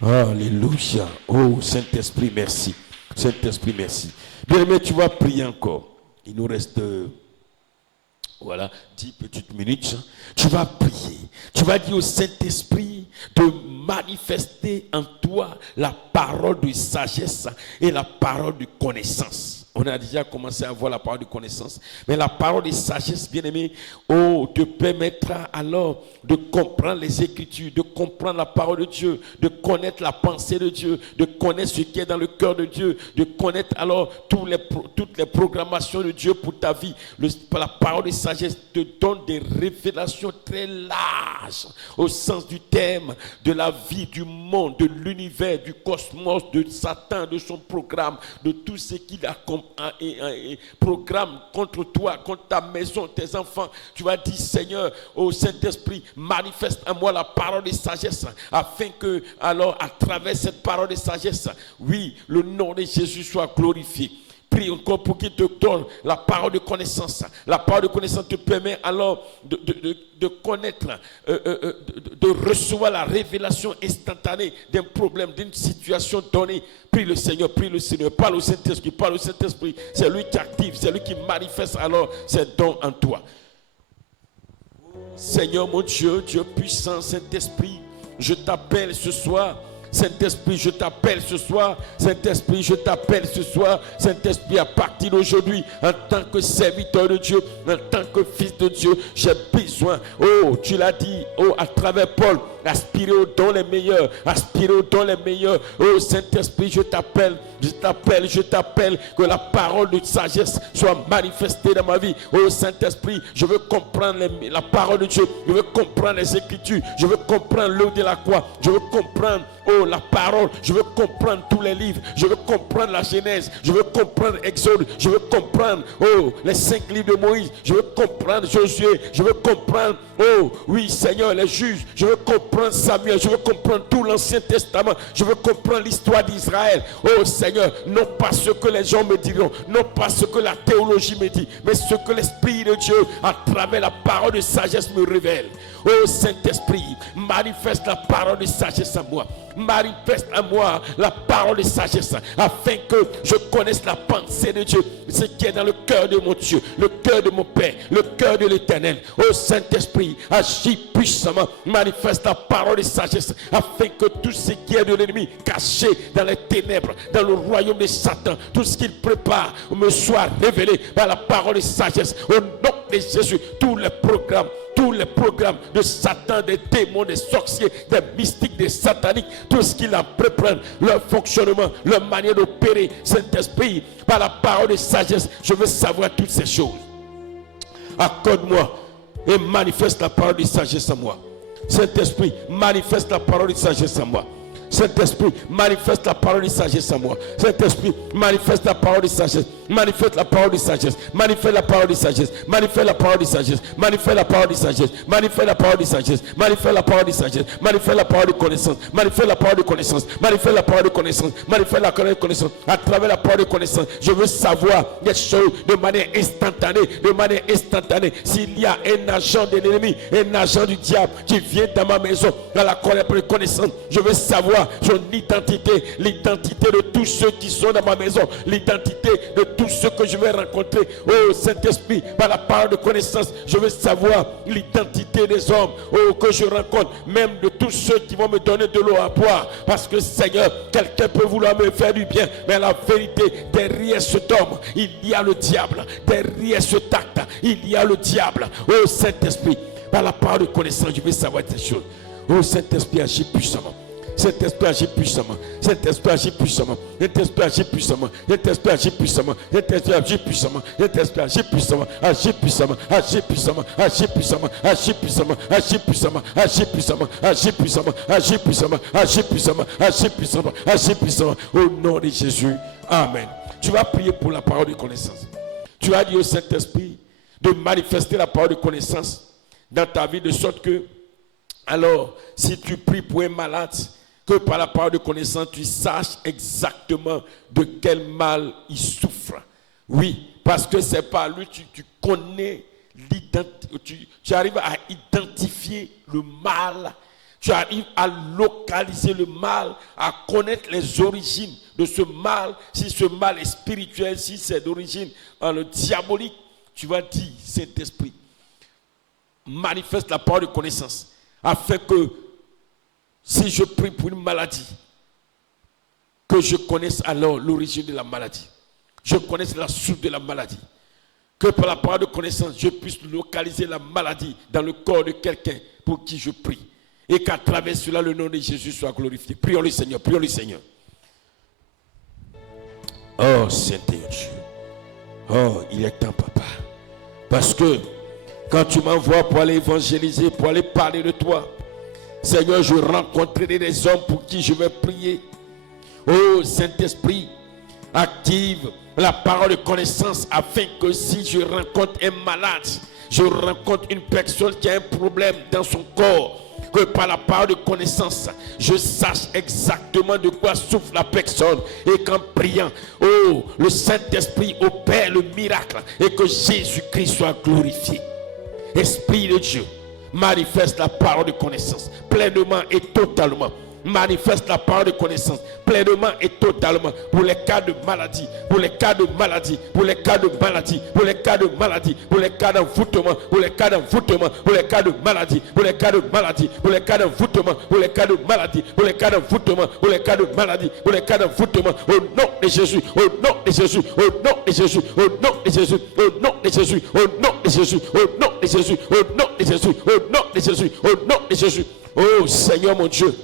Alléluia. Oh, Saint-Esprit, merci. Saint-Esprit, merci. Bien-aimé, tu vas prier encore. Il nous reste... Voilà, 10 petites minutes. Tu vas prier. Tu vas dire au Saint-Esprit de manifester en toi la parole de sagesse et la parole de connaissance. On a déjà commencé à voir la parole de connaissance. Mais la parole de sagesse, bien-aimé, te permettra alors de comprendre les Écritures, de comprendre la parole de Dieu, de connaître la pensée de Dieu, de connaître ce qui est dans le cœur de Dieu, de connaître alors toutes les programmations de Dieu pour ta vie. La parole de sagesse te donne des révélations très larges au sens du thème de la vie, du monde, de l'univers, du cosmos, de Satan, de son programme, de tout ce qu'il a programme contre toi, contre ta maison, tes enfants. Tu vas dire, Seigneur, au Saint-Esprit, manifeste en moi la parole de sagesse, afin que, alors, à travers cette parole de sagesse, oui, le nom de Jésus soit glorifié. Prie encore pour qu'il te donne la parole de connaissance. La parole de connaissance te permet alors de connaître, de recevoir la révélation instantanée d'un problème, d'une situation donnée. Prie le Seigneur, parle au Saint-Esprit, parle au Saint-Esprit. C'est lui qui active, c'est lui qui manifeste alors ses dons en toi. Seigneur mon Dieu, Dieu puissant, Saint-Esprit, je t'appelle ce soir. Saint-Esprit, je t'appelle ce soir. Saint-Esprit, je t'appelle ce soir. Saint-Esprit, à partir d'aujourd'hui, en tant que serviteur de Dieu, en tant que fils de Dieu, j'ai besoin, oh, tu l'as dit, oh, à travers Paul, aspirer aux dons les meilleurs, aspirer aux dons les meilleurs. Oh, Saint-Esprit, je t'appelle, que la parole de sagesse soit manifestée dans ma vie. Oh, Saint-Esprit, je veux comprendre la parole de Dieu, je veux comprendre les Écritures, je veux comprendre l'œuvre de la croix, je veux comprendre, oh, la parole, je veux comprendre tous les livres, je veux comprendre la Genèse, je veux comprendre Exode, je veux comprendre, oh, les 5 livres de Moïse, je veux comprendre Josué, je veux comprendre, oh, oui, Seigneur, les juges, je veux comprendre Samuel, je veux comprendre tout l'Ancien Testament, je veux comprendre l'histoire d'Israël. Oh, Seigneur, non pas ce que les gens me diront, non pas ce que la théologie me dit, mais ce que l'Esprit de Dieu, à travers la parole de sagesse, me révèle. Oh, Saint-Esprit, manifeste la parole de sagesse à moi. Manifeste à moi la parole de sagesse, afin que je connaisse la pensée de Dieu, ce qui est dans le cœur de mon Dieu, le cœur de mon Père, le cœur de l'Éternel. Oh, Saint-Esprit, agis puissamment, manifeste la parole de sagesse, afin que tout ce qui est de l'ennemi caché dans les ténèbres, dans le royaume de Satan, tout ce qu'il prépare me soit révélé par la parole de sagesse. Au nom de Jésus, tous les programmes de Satan, des démons, des sorciers, des mystiques, des sataniques, tout ce qu'il a préparé, leur fonctionnement, leur manière d'opérer, Saint-Esprit, par la parole de sagesse, je veux savoir toutes ces choses. Accorde-moi et manifeste la parole de sagesse en moi. Saint-Esprit, manifeste la parole de sagesse en moi. Saint-Esprit, manifeste la parole de sagesse en moi. Saint-Esprit, manifeste la parole de sagesse. Manifeste la parole de sagesse. Manifeste la parole de sagesse. Manifeste la parole de sagesse. Manifeste la parole de sagesse. Manifeste la parole de sagesse. Manifeste la parole de sagesse. Manifeste la parole de connaissance. Manifeste la parole de connaissance. Manifeste la parole de connaissance. Manifeste la parole de connaissance. À travers la parole de connaissance, je veux savoir des choses de manière instantanée. De manière instantanée. S'il y a un agent de l'ennemi, un agent du diable qui vient dans ma maison, dans la connaissance, je veux savoir son identité, l'identité de tous ceux qui sont dans ma maison, l'identité de tous ceux que je vais rencontrer. Oh, Saint-Esprit, par la parole de connaissance, je veux savoir l'identité des hommes, oh, que je rencontre, même de tous ceux qui vont me donner de l'eau à boire. Parce que, Seigneur, quelqu'un peut vouloir me faire du bien, mais la vérité, derrière cet homme, il y a le diable. Derrière cet acte, il y a le diable. Oh, Saint-Esprit, par la parole de connaissance, je veux savoir ces choses. Oh, Saint-Esprit, agis puissamment. Saint-Esprit agit puissamment. Saint-Esprit agit puissamment. Saint-Esprit agit puissamment. Saint-Esprit agit puissamment. Saint-Esprit agit puissamment. Saint-Esprit agit puissamment. Agit puissamment. Agit puissamment. Agit puissamment. Agit puissamment. Agit puissamment. Agit puissamment. Agit puissamment. Agit puissamment. Agit puissamment. Agit puissamment. Agit puissamment. Au nom de Jésus. Amen. Tu vas prier pour la parole de connaissance. Tu as dit au Saint-Esprit de manifester la parole de connaissance dans ta vie de sorte que, alors, si tu pries pour un malade, que par la parole de connaissance, tu saches exactement de quel mal il souffre. Oui, parce que c'est par lui que tu connais tu arrives à identifier le mal, tu arrives à localiser le mal, à connaître les origines de ce mal, si ce mal est spirituel, si c'est d'origine diabolique, tu vas dire, Saint-Esprit, manifeste la parole de connaissance, afin que si je prie pour une maladie, que je connaisse alors l'origine de la maladie, je connaisse la source de la maladie, que par la parole de connaissance, je puisse localiser la maladie dans le corps de quelqu'un pour qui je prie. Et qu'à travers cela, le nom de Jésus soit glorifié. Prions le Seigneur, prions le Seigneur. Oh, Saint-Dieu. Oh, il est temps, papa. Parce que quand tu m'envoies pour aller évangéliser, pour aller parler de toi, Seigneur, je rencontrerai des hommes pour qui je vais prier. Oh, Saint-Esprit, active la parole de connaissance afin que si je rencontre un malade, je rencontre une personne qui a un problème dans son corps, que par la parole de connaissance, je sache exactement de quoi souffre la personne et qu'en priant, oh, le Saint-Esprit opère le miracle et que Jésus-Christ soit glorifié. Esprit de Dieu, manifeste la parole de connaissance pleinement et totalement. Manifeste la parole de connaissance pleinement et totalement pour les cas de maladie, pour les cas de maladie, pour les cas de maladie, pour les cas de maladie, pour les cas d'envoûtement, pour les cas d'envoûtement, pour les cas de maladie, pour les cas de maladie, pour les cas d'envoûtement, pour les cas de maladie, pour les cas d'envoûtement, pour les cas de maladie, pour les cas d'envoûtement, au nom de Jésus, au nom de Jésus, au nom de Jésus, au nom de Jésus, au nom de Jésus, au nom de Jésus, au nom de Jésus, au nom de Jésus, au nom de Jésus, au nom de Jésus. Oh Seigneur mon Dieu,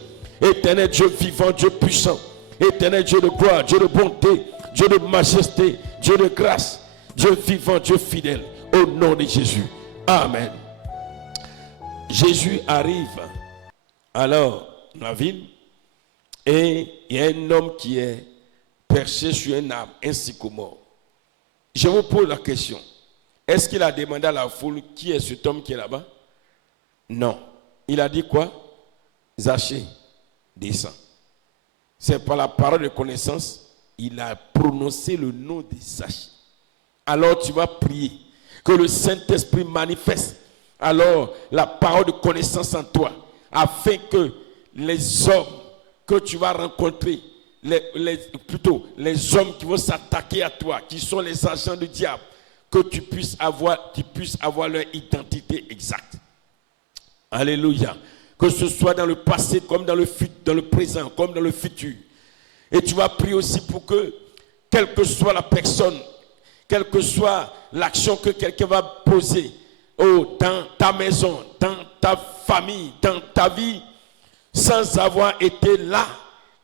éternel Dieu vivant, Dieu puissant, éternel Dieu de gloire, Dieu de bonté, Dieu de majesté, Dieu de grâce, Dieu vivant, Dieu fidèle, au nom de Jésus. Amen. Jésus arrive alors dans la ville et il y a un homme qui est perché sur un arbre, un sycomore. Je vous pose la question, est-ce qu'il a demandé à la foule qui est cet homme qui est là-bas? Non. Il a dit quoi? Zachée, descends. C'est par la parole de connaissance, il a prononcé le nom de Zachée. Alors tu vas prier que le Saint-Esprit manifeste alors la parole de connaissance en toi, afin que les hommes que tu vas rencontrer, plutôt les hommes qui vont s'attaquer à toi, qui sont les agents du diable, que tu puisses avoir leur identité exacte. Alléluia. Que ce soit dans le passé, comme dans le présent, comme dans le futur. Et tu vas prier aussi pour que, quelle que soit la personne, quelle que soit l'action que quelqu'un va poser, oh, dans ta maison, dans ta famille, dans ta vie, sans avoir été là,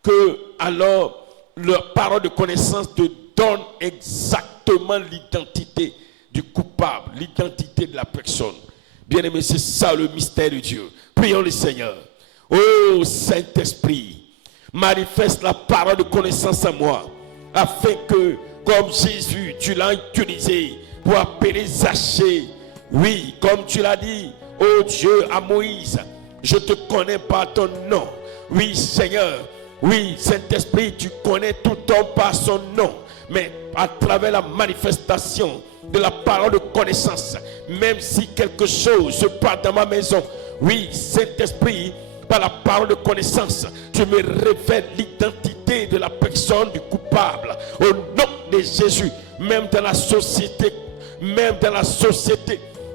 que alors la parole de connaissance te donne exactement l'identité du coupable, l'identité de la personne. Bien-aimé, c'est ça le mystère de Dieu. Prions le Seigneur. Oh Saint-Esprit, manifeste la parole de connaissance en moi, afin que, comme Jésus, tu l'as utilisé pour appeler Zachée. Oui, comme tu l'as dit, oh Dieu, à Moïse, je te connais par ton nom. Oui, Seigneur, oui, Saint-Esprit, tu connais tout homme par son nom. Mais à travers la manifestation de la parole de connaissance, même si quelque chose se passe dans ma maison, oui, Saint-Esprit, par la parole de connaissance, tu me révèles l'identité de la personne du coupable. Au nom de Jésus, même dans la société,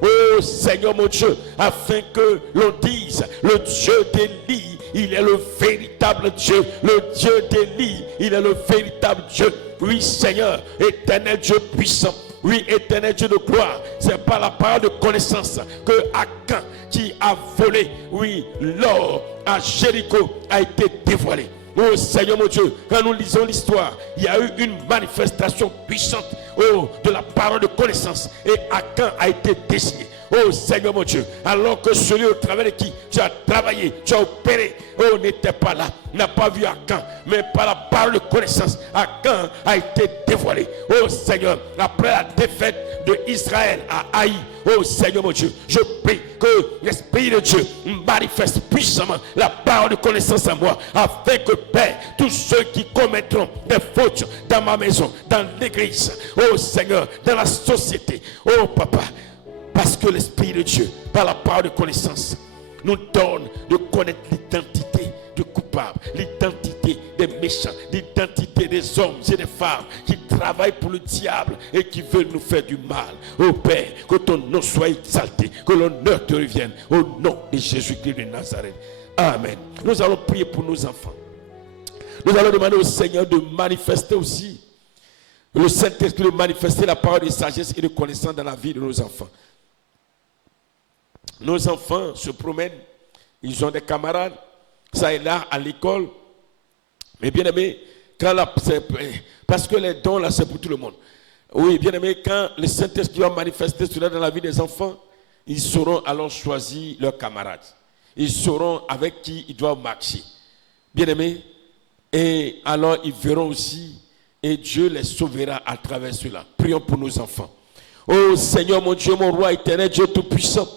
oh Seigneur mon Dieu, afin que l'on dise, le Dieu d'Élie, il est le véritable Dieu. Le Dieu d'Élie, il est le véritable Dieu. Oui, Seigneur, éternel Dieu puissant. Oui, éternel Dieu de gloire. C'est par la parole de connaissance que Akan, qui a volé, oui, l'or à Jéricho, a été dévoilé. Oh Seigneur mon Dieu, quand nous lisons l'histoire, il y a eu une manifestation puissante, oh, de la parole de connaissance. Et Akan a été désigné. Oh Seigneur mon Dieu, alors que celui au travers de qui tu as travaillé, tu as opéré, oh, n'était pas là, n'a pas vu Akan, mais par la parole de connaissance, Akan a été dévoilé. Oh Seigneur, après la défaite de Israël à Haï, oh Seigneur mon Dieu, je prie que l'Esprit de Dieu manifeste puissamment la parole de connaissance en moi, afin que, Père, tous ceux qui commettront des fautes dans ma maison, dans l'église, oh Seigneur, dans la société, oh Papa, Parce que l'Esprit de Dieu, par la parole de connaissance, nous donne de connaître l'identité du coupable, l'identité des méchants, l'identité des hommes et des femmes qui travaillent pour le diable et qui veulent nous faire du mal. Ô Père, que ton nom soit exalté, que l'honneur te revienne au nom de Jésus-Christ de Nazareth. Amen. Nous allons prier pour nos enfants. Nous allons demander au Seigneur de manifester aussi, le Saint-Esprit de manifester la parole de sagesse et de connaissance dans la vie de nos enfants. Nos enfants se promènent, ils ont des camarades, ça est là à l'école. Mais bien aimé, parce que les dons là c'est pour tout le monde. Oui, bien aimé, quand le Saint-Esprit va manifester cela dans la vie des enfants, ils sauront alors choisir leurs camarades. Ils sauront avec qui ils doivent marcher. Bien aimé, et alors ils verront aussi, et Dieu les sauvera à travers cela. Prions pour nos enfants. Oh Seigneur, mon Dieu, mon roi éternel, Dieu tout-puissant,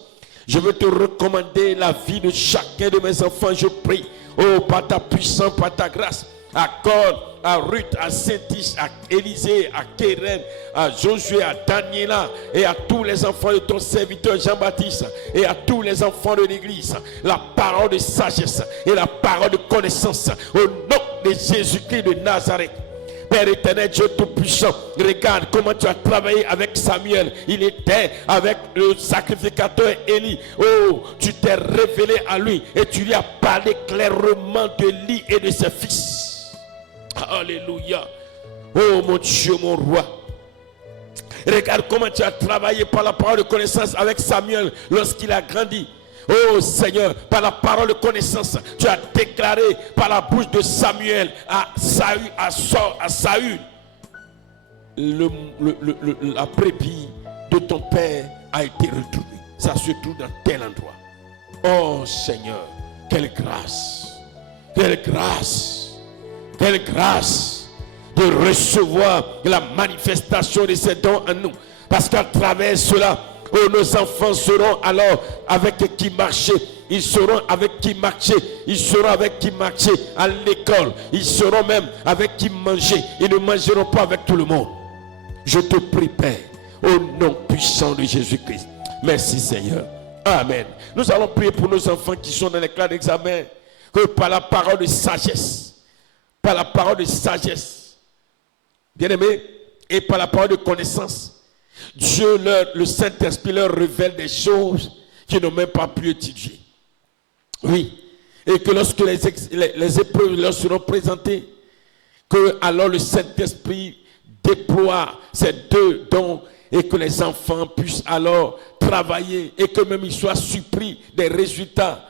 je veux te recommander la vie de chacun de mes enfants, je prie. Oh, par ta puissance, par ta grâce, accorde à Ruth, à Saint-Tiche, à Élisée, à Kéren, à Josué, à Daniela et à tous les enfants de ton serviteur Jean-Baptiste et à tous les enfants de l'église, la parole de sagesse et la parole de connaissance au nom de Jésus-Christ de Nazareth. Père éternel, Dieu tout-puissant, regarde comment tu as travaillé avec Samuel. Il était avec le sacrificateur Élie. Oh, tu t'es révélé à lui et tu lui as parlé clairement de lui et de ses fils. Alléluia. Oh mon Dieu, mon roi. Regarde comment tu as travaillé par la parole de connaissance avec Samuel lorsqu'il a grandi. Oh Seigneur, par la parole de connaissance, tu as déclaré par la bouche de Samuel à Saül, la brebis de ton père a été retrouvée. Ça se trouve dans tel endroit. Oh Seigneur, quelle grâce, quelle grâce, quelle grâce de recevoir la manifestation de ces dons en nous. Parce qu'à travers cela, oh, nos enfants seront alors avec qui marcher. Ils seront avec qui marcher. Ils seront avec qui marcher à l'école. Ils seront même avec qui manger. Ils ne mangeront pas avec tout le monde. Je te prie, Père, au nom puissant de Jésus-Christ. Merci, Seigneur. Amen. Nous allons prier pour nos enfants qui sont dans les classes d'examen. Que par la parole de sagesse, par la parole de sagesse, bien aimé, et par la parole de connaissance, Dieu, le Saint-Esprit leur révèle des choses qu'ils n'ont même pas pu étudier. Oui. Et que lorsque les épreuves leur seront présentées, que alors le Saint-Esprit déploie ces deux dons et que les enfants puissent alors travailler et que même ils soient surpris des résultats,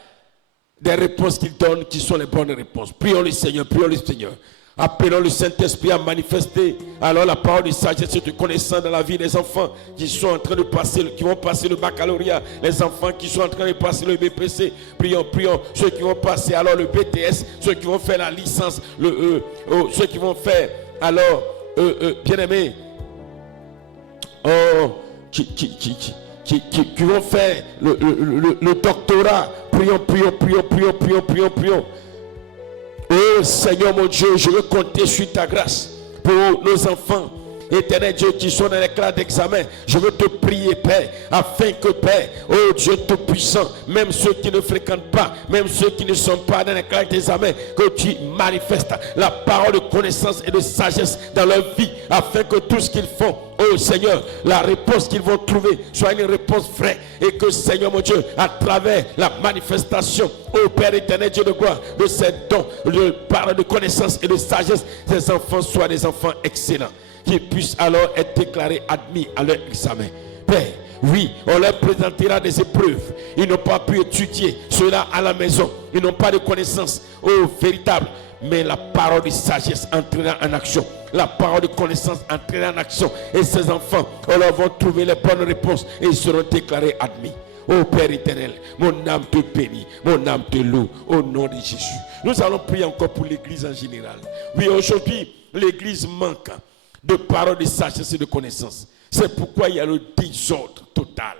des réponses qu'ils donnent qui sont les bonnes réponses. Prions le Seigneur, prions le Seigneur. Appelons le Saint-Esprit à manifester alors la parole de sagesse et de connaissance dans la vie des enfants qui sont en train de passer, qui vont passer le baccalauréat, les enfants qui sont en train de passer le BPC. Prions, prions, ceux qui vont passer alors le BTS, ceux qui vont faire la licence, ceux qui vont faire alors, bien aimé, qui vont faire le doctorat. Prions, prions, prions, prions, prions, prions, prions. Oh Seigneur mon Dieu, je veux compter sur ta grâce pour nos enfants. Éternel Dieu qui sont dans les classes d'examen, je veux te prier, Père, afin que, Père, oh Dieu tout-puissant, même ceux qui ne fréquentent pas, même ceux qui ne sont pas dans les classes d'examen, que tu manifestes la parole de connaissance et de sagesse dans leur vie, afin que tout ce qu'ils font, oh Seigneur, la réponse qu'ils vont trouver soit une réponse vraie, et que, Seigneur mon Dieu, à travers la manifestation, oh Père éternel Dieu de gloire, de ces dons, de parole de connaissance et de sagesse, ces enfants soient des enfants excellents, qu'ils puissent alors être déclarés admis à leur examen. Père, oui, on leur présentera des épreuves. Ils n'ont pas pu étudier cela à la maison. Ils n'ont pas de connaissances véritables. Mais la parole de sagesse entraînera en action. La parole de connaissance entraînera en action. Et ces enfants, on leur va trouver les bonnes réponses et ils seront déclarés admis. Ô Père éternel, mon âme te bénit, mon âme te loue, au nom de Jésus. Nous allons prier encore pour l'église en général. Oui, aujourd'hui, l'église manque de paroles de sagesse et de connaissance. C'est pourquoi il y a le désordre total.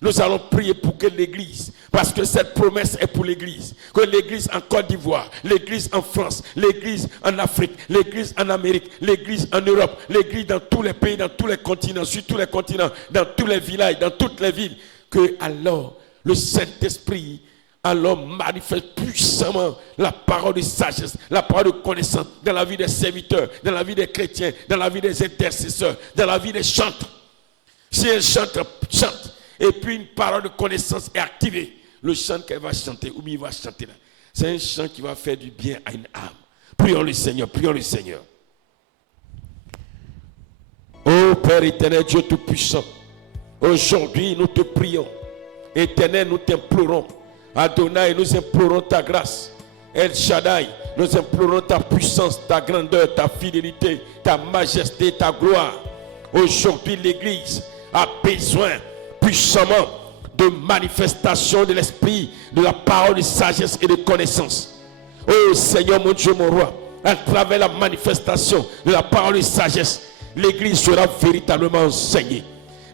Nous allons prier pour que l'Église, parce que cette promesse est pour l'Église, que l'Église en Côte d'Ivoire, l'Église en France, l'Église en Afrique, l'Église en Amérique, l'Église en Europe, l'Église dans tous les pays, dans tous les continents, sur tous les continents, dans tous les villages, dans toutes les villes, que alors le Saint-Esprit alors manifeste puissamment la parole de sagesse, la parole de connaissance dans la vie des serviteurs, dans la vie des chrétiens, dans la vie des intercesseurs, dans la vie des chanteurs. Si un chanteur chante, et puis une parole de connaissance est activée, le chant qu'elle va chanter, ou bien il va chanter là, c'est un chant qui va faire du bien à une âme. Prions le Seigneur, prions le Seigneur. Ô Père éternel, Dieu Tout-Puissant, aujourd'hui nous te prions. Éternel, nous t'implorons. Adonai, nous implorons ta grâce. El Shaddai, nous implorons ta puissance, ta grandeur, ta fidélité, ta majesté, ta gloire. Aujourd'hui, l'Église a besoin puissamment de manifestation de l'Esprit, de la parole de sagesse et de connaissance. Oh Seigneur, mon Dieu, mon roi, à travers la manifestation de la parole de sagesse, l'Église sera véritablement enseignée.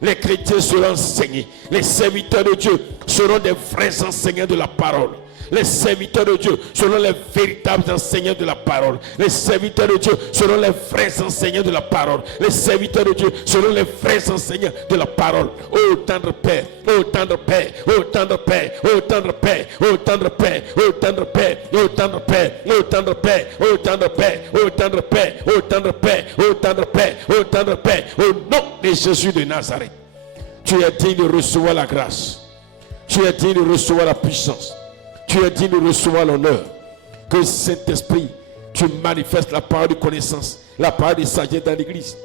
Les chrétiens seront enseignés. Les serviteurs de Dieu seront des vrais enseignants de la parole. Les serviteurs de Dieu seront les véritables enseignants de la parole. Les serviteurs de Dieu seront les vrais enseignants de la parole. Les serviteurs de Dieu seront les vrais enseignants de la parole. Oh tendre Père, oh tendre Père, oh tendre Père, oh tendre Père, oh tendre Père, oh tendre Père, oh tendre Père, oh tendre Père, oh tendre Père, oh tendre Père, oh tendre Père, oh tendre Père, oh tendre Père, au nom de Jésus de Nazareth. Tu es digne de recevoir la grâce. Tu es digne de recevoir la puissance. Tu es digne de recevoir l'honneur. Que Saint-Esprit, tu manifestes la parole de connaissance, la parole de sagesse dans l'Église,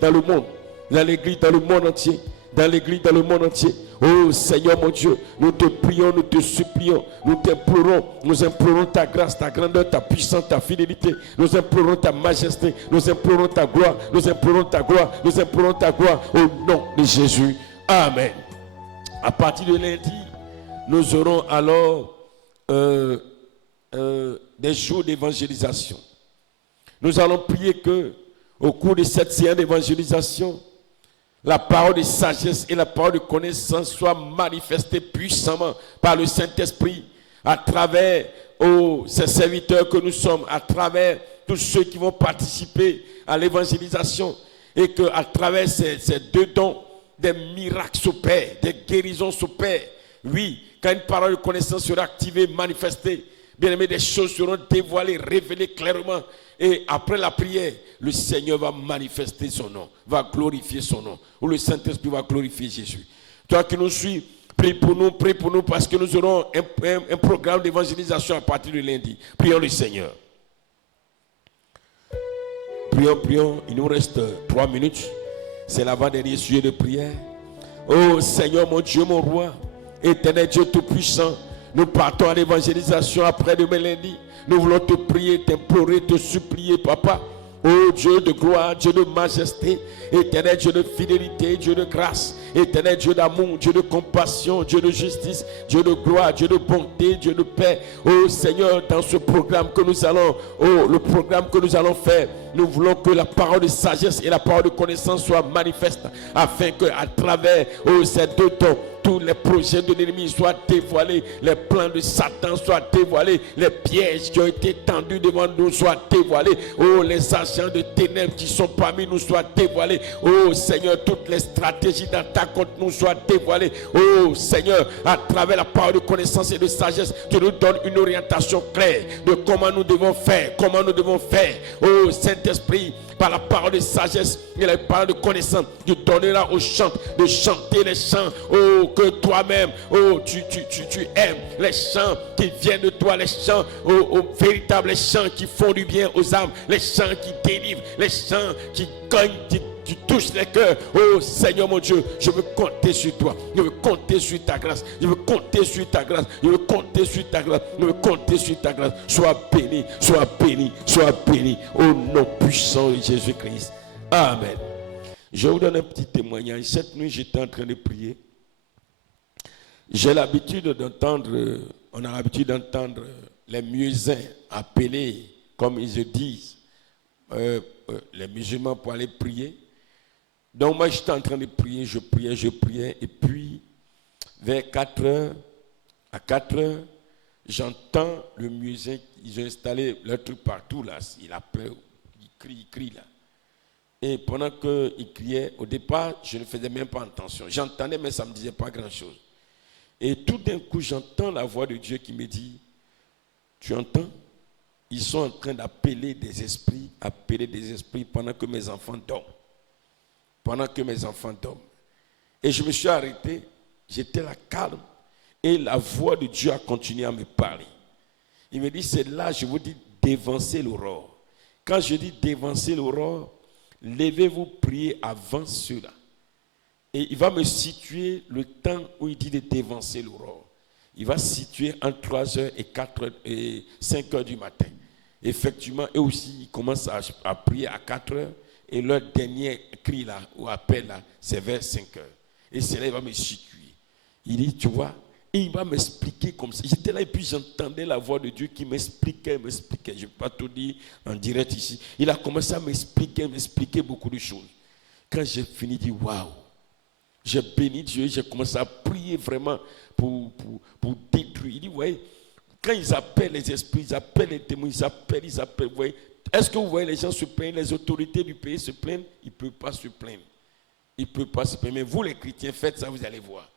dans le monde, dans l'Église, dans le monde entier, dans l'Église, dans le monde entier. Oh Seigneur mon Dieu, nous te prions, nous te supplions, nous t'implorons, nous implorons ta grâce, ta grandeur, ta puissance, ta fidélité, nous implorons ta majesté, nous implorons ta gloire, nous implorons ta gloire, nous implorons ta gloire, au nom de Jésus. Amen. À partir de lundi, nous aurons alors des jours d'évangélisation. Nous allons prier que, au cours de cette séance d'évangélisation, la parole de sagesse et la parole de connaissance soient manifestées puissamment par le Saint-Esprit à travers ces serviteurs que nous sommes, à travers tous ceux qui vont participer à l'évangélisation, et qu'à travers ces deux dons, des miracles s'opèrent, des guérisons s'opèrent. Oui, quand une parole de connaissance sera activée, manifestée, bien aimé, des choses seront dévoilées, révélées clairement. Et après la prière, le Seigneur va manifester son nom, va glorifier son nom. Ou le Saint-Esprit va glorifier Jésus. Toi qui nous suis, prie pour nous parce que nous aurons un programme d'évangélisation à partir de lundi. Prions le Seigneur. Prions. Il nous reste 3 minutes. C'est l'avant-dernier sujet de prière. Oh Seigneur, mon Dieu, mon roi, éternel Dieu Tout-Puissant, nous partons à l'évangélisation après demain lundi. Nous voulons te prier, t'implorer, te supplier, Papa. Oh Dieu de gloire, Dieu de majesté, éternel Dieu de fidélité, Dieu de grâce, éternel Dieu d'amour, Dieu de compassion, Dieu de justice, Dieu de gloire, Dieu de bonté, Dieu de paix. Oh Seigneur, dans ce programme que nous allons, le programme que nous allons faire, nous voulons que la parole de sagesse et la parole de connaissance soient manifestes, afin que à travers ces deux dons, tous les projets de l'ennemi soient dévoilés, les plans de Satan soient dévoilés, les pièges qui ont été tendus devant nous soient dévoilés. Oh, les agents de ténèbres qui sont parmi nous soient dévoilés. Oh Seigneur, toutes les stratégies d'attaque contre nous soient dévoilées. Oh Seigneur, à travers la parole de connaissance et de sagesse, tu nous donnes une orientation claire de comment nous devons faire, Oh Saint-Esprit, par la parole de sagesse et la parole de connaissance, tu donneras aux chants de chanter les chants, oh, que toi-même, oh, tu aimes, les chants qui viennent de toi, les chants, véritables chants qui font du bien aux âmes, les chants qui délivrent, les chants qui gagnent, tu touches les cœurs. Oh Seigneur mon Dieu, je veux compter sur toi. Je veux compter sur ta grâce. Je veux compter sur ta grâce. Je veux compter sur ta grâce. Je veux compter sur ta grâce. Sois béni, sois béni, sois béni. Au nom puissant de Jésus-Christ. Amen. Je vous donne un petit témoignage. Cette nuit, j'étais en train de prier. J'ai l'habitude d'entendre, on a l'habitude d'entendre les muezzins appeler, comme ils se disent, les musulmans pour aller prier. Donc moi j'étais en train de prier, je priais, et puis vers 4 heures, à 4 heures, j'entends le musicien, ils ont installé leur truc partout là, il a peur, il crie là. Et pendant qu'il criait, au départ, je ne faisais même pas attention. J'entendais, mais ça ne me disait pas grand-chose. Et tout d'un coup, j'entends la voix de Dieu qui me dit, tu entends? Ils sont en train d'appeler des esprits pendant que mes enfants dorment. Pendant que mes enfants dorment. Et je me suis arrêté, j'étais là calme, et la voix de Dieu a continué à me parler. Il me dit, c'est là, je vous dis, d'évancer l'aurore. Quand je dis d'évancer l'aurore, levez-vous, priez avant cela. Et il va me situer le temps où il dit de dévancer l'aurore. Il va situer entre 3h et 4h et 5h du matin. Effectivement, eux aussi, ils commencent à prier à 4h. Et leur dernier cri là, ou appel là, c'est vers 5h. Et c'est là, il va me situer. Il dit, tu vois, et il va m'expliquer comme ça. J'étais là et puis j'entendais la voix de Dieu qui m'expliquait. Je ne vais pas tout dire en direct ici. Il a commencé à m'expliquer beaucoup de choses. Quand j'ai fini, il dit, waouh. J'ai béni Dieu, j'ai commencé à prier vraiment pour détruire. Il dit, ouais, quand ils appellent les esprits, ils appellent les démons, ils appellent, vous voyez. Est-ce que vous voyez les gens se plaignent, les autorités du pays se plaignent? Ils ne peuvent pas se plaindre. Ils ne peuvent pas se plaindre. Mais vous, les chrétiens, faites ça, vous allez voir.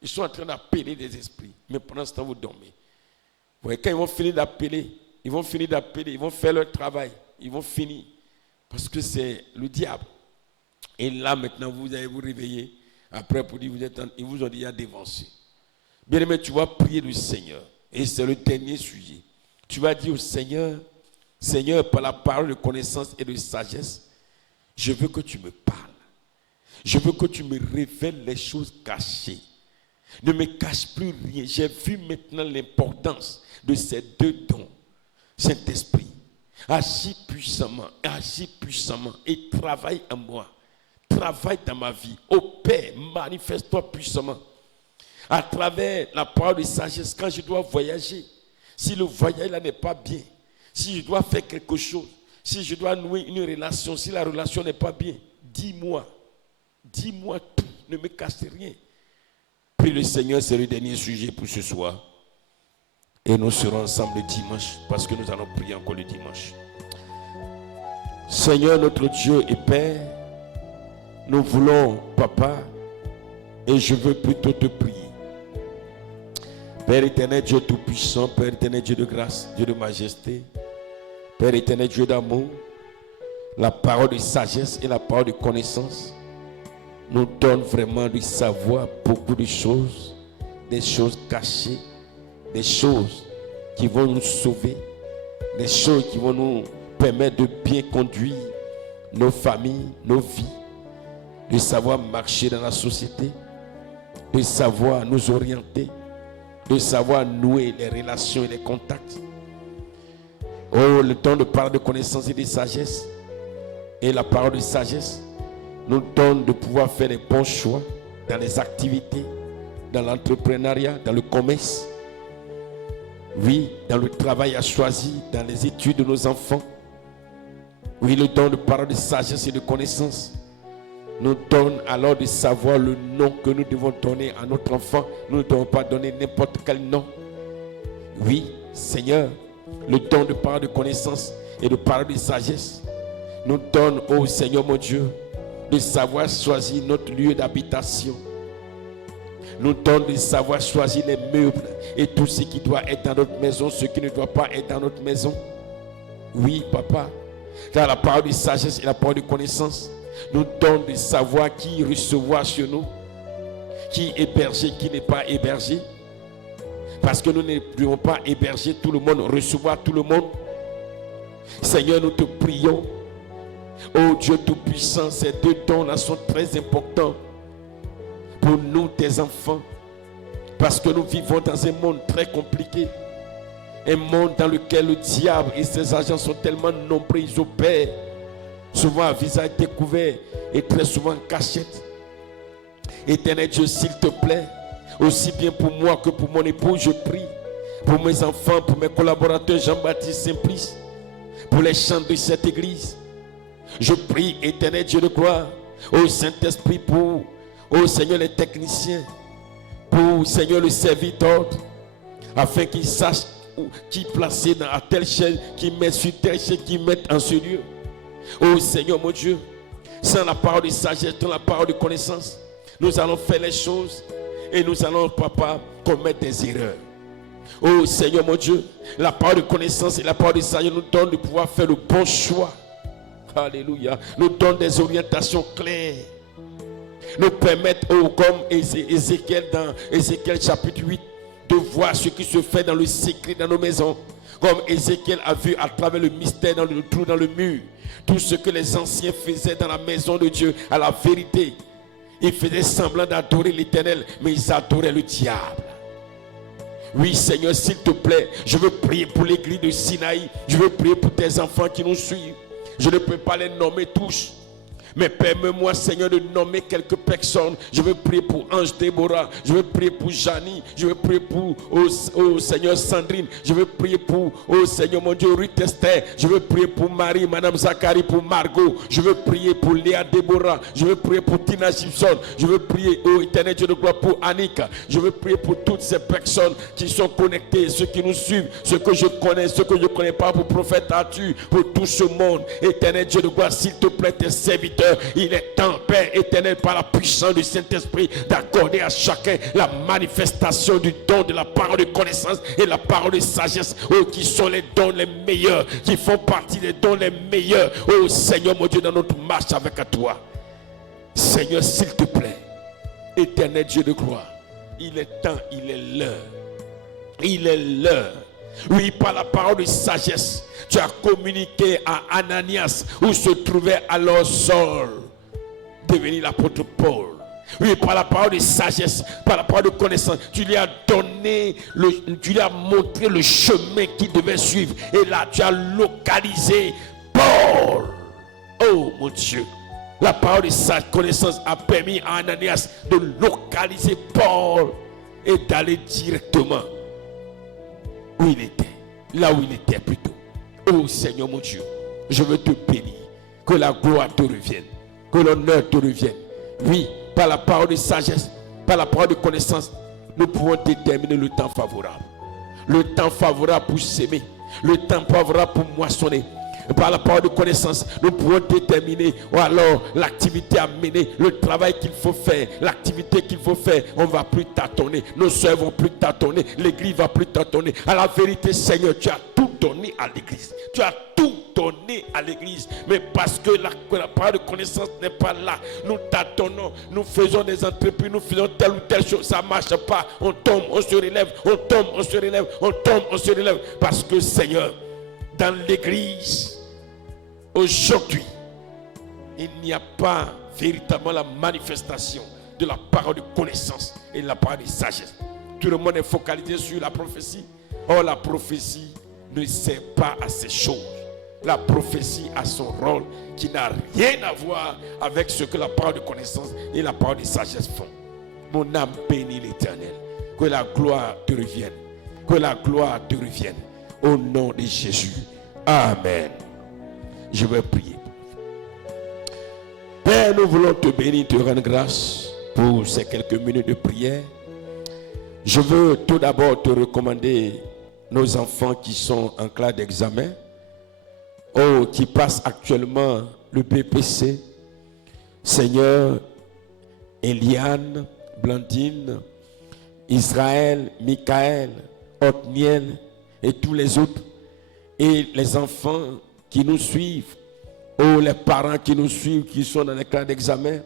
Ils sont en train d'appeler des esprits. Mais pendant ce temps, vous dormez. Vous voyez, quand ils vont finir d'appeler, ils vont faire leur travail. Ils vont finir. Parce que c'est le diable. Et là, maintenant, vous allez vous réveiller. Après, pour dire, ils vous ont déjà dévancé. Bien aimé, tu vas prier le Seigneur. Et c'est le dernier sujet. Tu vas dire au Seigneur, Seigneur, par la parole de connaissance et de sagesse, je veux que tu me parles. Je veux que tu me révèles les choses cachées. Ne me cache plus rien. J'ai vu maintenant l'importance de ces deux dons. Saint-Esprit, agis puissamment et travaille en moi. Travaille dans ma vie. Ô Père, manifeste-toi puissamment. À travers la parole de sagesse, quand je dois voyager, si le voyage là n'est pas bien, si je dois faire quelque chose, si je dois nouer une relation, si la relation n'est pas bien, dis-moi tout, ne me casse rien. Prie le Seigneur, c'est le dernier sujet pour ce soir. Et nous serons ensemble le dimanche, parce que nous allons prier encore le dimanche. Seigneur, notre Dieu et Père, nous voulons, Papa, et je veux plutôt te prier. Père éternel, Dieu tout-puissant, Père éternel, Dieu de grâce, Dieu de majesté, Père éternel, Dieu d'amour, la parole de sagesse et la parole de connaissance nous donne vraiment de savoir beaucoup de choses, des choses cachées, des choses qui vont nous sauver, des choses qui vont nous permettre de bien conduire nos familles, nos vies, de savoir marcher dans la société, de savoir nous orienter, de savoir nouer les relations et les contacts. Oh, le temps de parole de connaissance et de sagesse, et la parole de sagesse nous donne de pouvoir faire les bons choix dans les activités, dans l'entrepreneuriat, dans le commerce. Oui, dans le travail à choisir, dans les études de nos enfants. Oui, le don de parole de sagesse et de connaissance nous donne alors de savoir le nom que nous devons donner à notre enfant. Nous ne devons pas donner n'importe quel nom. Oui, Seigneur, le don de parole de connaissance et de parole de sagesse nous donne, oh Seigneur mon Dieu, de savoir choisir notre lieu d'habitation. Nous donne de savoir choisir les meubles et tout ce qui doit être dans notre maison, ce qui ne doit pas être dans notre maison. Oui, Papa, car la parole de sagesse et la parole de connaissance nous donne de savoir qui recevoir chez nous, qui héberger, qui n'est pas hébergé. Parce que nous ne devons pas héberger tout le monde, recevoir tout le monde. Seigneur, nous te prions. Oh Dieu Tout-Puissant, ces deux dons-là sont très importants pour nous, tes enfants. Parce que nous vivons dans un monde très compliqué. Un monde dans lequel le diable et ses agents sont tellement nombreux, ils opèrent. Souvent à visage découvert et très souvent en cachette. Éternel Dieu, s'il te plaît, aussi bien pour moi que pour mon époux, je prie. Pour mes enfants, pour mes collaborateurs, Jean-Baptiste Simplice, pour les chants de cette église. Je prie, éternel Dieu de gloire, ô Saint-Esprit, pour, ô Seigneur, les techniciens, pour, Seigneur, le serviteur, afin qu'il sache qui placer à telle chaise, qui met sur telle chaise, qui met en ce lieu. Oh Seigneur mon Dieu, sans la parole de sagesse, sans la parole de connaissance, nous allons faire les choses et nous allons, papa, commettre des erreurs. Oh Seigneur mon Dieu, la parole de connaissance et la parole de sagesse nous donne de pouvoir faire le bon choix. Alléluia. Nous donne des orientations claires. Nous permettent, oh, comme Ézéchiel dans Ézéchiel chapitre 8, de voir ce qui se fait dans le secret dans nos maisons. Comme Ézéchiel a vu à travers le mystère dans le trou dans le mur, tout ce que les anciens faisaient dans la maison de Dieu, à la vérité. Ils faisaient semblant d'adorer l'Éternel, mais ils adoraient le diable. Oui, Seigneur, s'il te plaît, je veux prier pour l'église de Sinaï. Je veux prier pour tes enfants qui nous suivent. Je ne peux pas les nommer tous. Mais permets-moi, Seigneur, de nommer quelques personnes. Je veux prier pour Ange Déborah. Je veux prier pour Janie. Je veux prier pour, oh Seigneur, Sandrine. Je veux prier pour, oh Seigneur, mon Dieu, Ruth Esther. Je veux prier pour Marie, Madame Zachary, pour Margot. Je veux prier pour Léa Déborah. Je veux prier pour Tina Gibson. Je veux prier, oh Éternel Dieu de gloire, pour Annika. Je veux prier pour toutes ces personnes qui sont connectées, ceux qui nous suivent, ceux que je connais, ceux que je ne connais pas, pour prophète Arthur, pour tout ce monde. Éternel Dieu de gloire, s'il te plaît, tes serviteurs. Il est temps, Père éternel, par la puissance du Saint-Esprit, d'accorder à chacun la manifestation du don de la parole de connaissance et la parole de sagesse, oh, qui sont les dons les meilleurs, qui font partie des dons les meilleurs, oh Seigneur mon Dieu, dans notre marche avec toi. Seigneur, s'il te plaît, éternel Dieu de gloire, il est temps, il est l'heure. Il est l'heure. Oui, par la parole de sagesse, tu as communiqué à Ananias où se trouvait alors Saul, devenu l'apôtre Paul. Oui, par la parole de sagesse, par la parole de connaissance, tu lui as donné, tu lui as montré le chemin qu'il devait suivre. Et là, tu as localisé Paul. Oh mon Dieu, la parole de sa connaissance a permis à Ananias de localiser Paul et d'aller directement où il était, là où il était plutôt. Oh Seigneur mon Dieu, je veux te bénir, que la gloire te revienne, que l'honneur te revienne. Oui, par la parole de sagesse, par la parole de connaissance, nous pouvons déterminer le temps favorable. Le temps favorable pour s'aimer, le temps favorable pour moissonner. Par la parole de connaissance, nous pouvons déterminer ou alors l'activité à mener, le travail qu'il faut faire, l'activité qu'il faut faire. On ne va plus tâtonner, nos soeurs vont plus tâtonner, l'église va plus tâtonner. À la vérité, Seigneur, tu as tout donné à l'église. Tu as tout donné à l'église. Mais parce que la parole de connaissance n'est pas là, nous tâtonnons, nous faisons des entreprises, nous faisons telle ou telle chose, ça ne marche pas. On tombe, on se relève, on tombe, on se relève, on tombe, on se relève. Parce que, Seigneur, dans l'église, aujourd'hui, il n'y a pas véritablement la manifestation de la parole de connaissance et de la parole de sagesse. Tout le monde est focalisé sur la prophétie. Or, la prophétie ne sert pas à ces choses. La prophétie a son rôle qui n'a rien à voir avec ce que la parole de connaissance et la parole de sagesse font. Mon âme bénit l'Éternel. Que la gloire te revienne. Que la gloire te revienne. Au nom de Jésus. Amen. Je vais prier. Père, nous voulons te bénir, te rendre grâce pour ces quelques minutes de prière. Je veux tout d'abord te recommander nos enfants qui sont en classe d'examen, qui passent actuellement le BPC. Seigneur, Eliane, Blandine, Israël, Michael, Othniel et tous les autres. Et les enfants qui nous suivent, les parents qui nous suivent, qui sont dans les classes d'examen,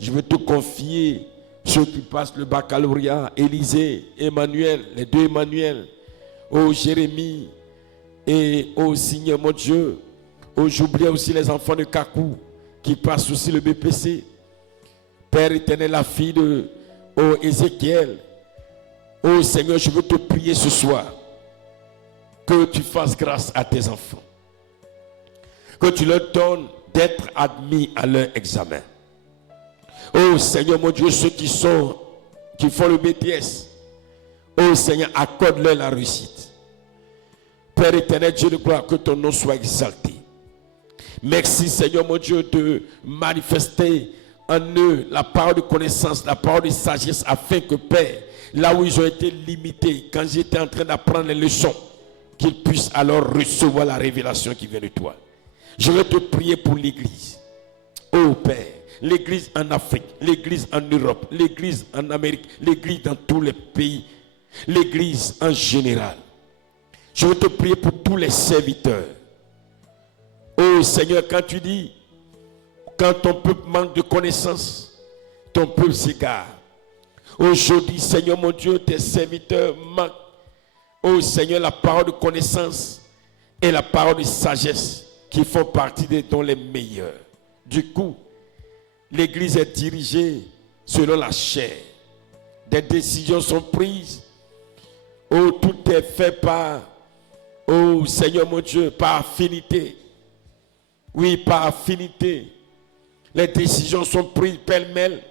je veux te confier ceux qui passent le baccalauréat, Élisée, Emmanuel, les deux Emmanuel, Jérémie et Seigneur mon Dieu, j'oubliais aussi les enfants de Kakou qui passent aussi le BPC. Père éternel, la fille de Ézéchiel, Seigneur, je veux te prier ce soir que tu fasses grâce à tes enfants. Que tu leur donnes d'être admis à leur examen. Oh Seigneur mon Dieu, ceux qui font le BTS, Seigneur, accorde-leur la réussite. Père éternel, Dieu de gloire, que ton nom soit exalté. Merci Seigneur mon Dieu de manifester en eux la parole de connaissance, la parole de sagesse, afin que, Père, là où ils ont été limités, quand j'étais en train d'apprendre les leçons, qu'ils puissent alors recevoir la révélation qui vient de toi. Je vais te prier pour l'Église. Oh Père, l'Église en Afrique, l'Église en Europe, l'Église en Amérique, l'Église dans tous les pays, l'Église en général. Je veux te prier pour tous les serviteurs. Oh Seigneur, quand tu dis, quand ton peuple manque de connaissances, ton peuple s'égare. Aujourd'hui, Seigneur mon Dieu, tes serviteurs manquent. Oh Seigneur, la parole de connaissance et la parole de sagesse qui font partie des dons les meilleurs. Du coup, l'Église est dirigée selon la chair. Des décisions sont prises. Oh, tout est fait par, oh Seigneur mon Dieu, par affinité. Oui, par affinité. Les décisions sont prises pêle-mêle.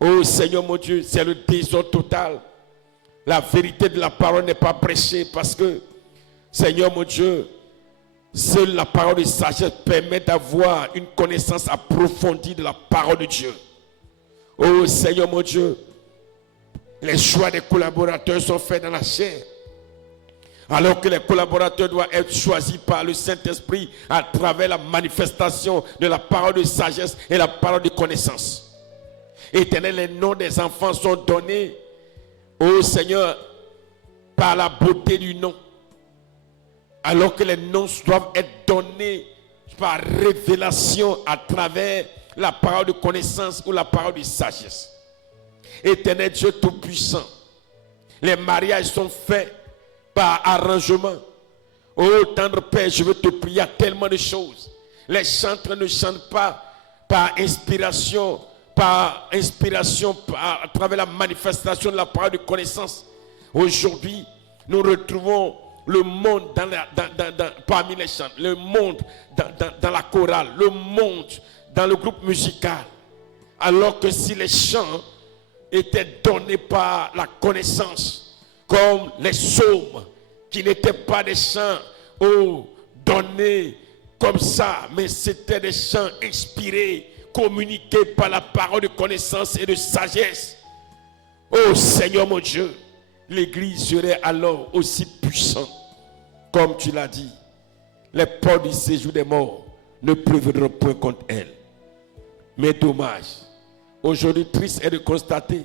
Oh Seigneur mon Dieu, c'est le désordre total. La vérité de la parole n'est pas prêchée parce que, Seigneur mon Dieu, seule la parole de sagesse permet d'avoir une connaissance approfondie de la parole de Dieu. Oh Seigneur mon Dieu, les choix des collaborateurs sont faits dans la chair. Alors que les collaborateurs doivent être choisis par le Saint-Esprit à travers la manifestation de la parole de sagesse et la parole de connaissance. Éternel, les noms des enfants sont donnés, ô Seigneur, par la beauté du nom. Alors que les noms doivent être donnés par révélation à travers la parole de connaissance ou la parole de sagesse. Éternel Dieu Tout-Puissant, les mariages sont faits par arrangement. Oh, tendre Père, je veux te prier à tellement de choses. Les chanteurs ne chantent pas par inspiration, à travers la manifestation de la parole de connaissance. Aujourd'hui, nous retrouvons le monde parmi les chants, le monde dans la chorale, le monde dans le groupe musical. Alors que si les chants étaient donnés par la connaissance, comme les psaumes, qui n'étaient pas des chants donnés comme ça, mais c'était des chants inspirés, communiqués par la parole de connaissance et de sagesse. Oh Seigneur mon Dieu, l'Église serait alors aussi puissante, comme tu l'as dit. Les portes du séjour des morts ne prévaudront point contre elle. Mais dommage, aujourd'hui triste est de constater,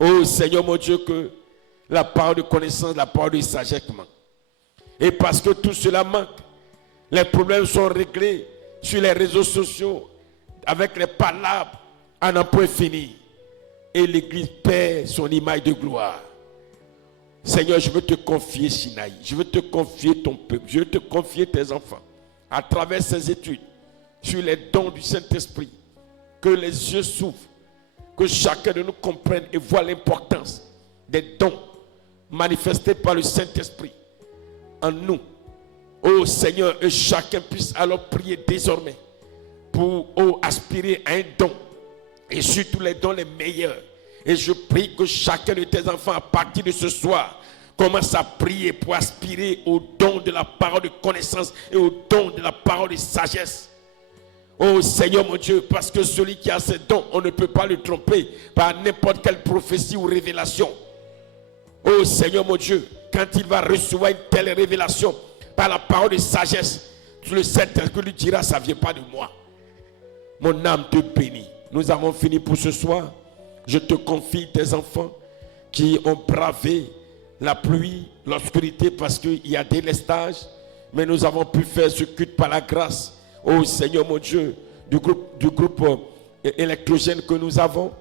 oh Seigneur mon Dieu, que la parole de connaissance, la parole de sagesse manque. Et parce que tout cela manque, les problèmes sont réglés sur les réseaux sociaux avec les palabres à n'en point fini. Et l'Église perd son image de gloire. Seigneur, je veux te confier Sinaï, je veux te confier ton peuple, je veux te confier tes enfants à travers ces études sur les dons du Saint-Esprit. Que les yeux s'ouvrent, que chacun de nous comprenne et voit l'importance des dons manifestés par le Saint-Esprit en nous. Oh Seigneur, et chacun puisse alors prier désormais pour aspirer à un don, et surtout les dons les meilleurs. Et je prie que chacun de tes enfants à partir de ce soir commence à prier pour aspirer au don de la parole de connaissance et au don de la parole de sagesse. Oh Seigneur mon Dieu, parce que celui qui a ces dons, on ne peut pas le tromper par n'importe quelle prophétie ou révélation. Oh Seigneur mon Dieu, quand il va recevoir une telle révélation par la parole de sagesse, le Saint-Esprit lui dira, ça ne vient pas de moi. Mon âme te bénit. Nous avons fini pour ce soir. Je te confie tes enfants qui ont bravé la pluie, l'obscurité parce qu'il y a délestage. Mais nous avons pu faire ce culte par la grâce. Oh Seigneur mon Dieu, du groupe électrogène que nous avons.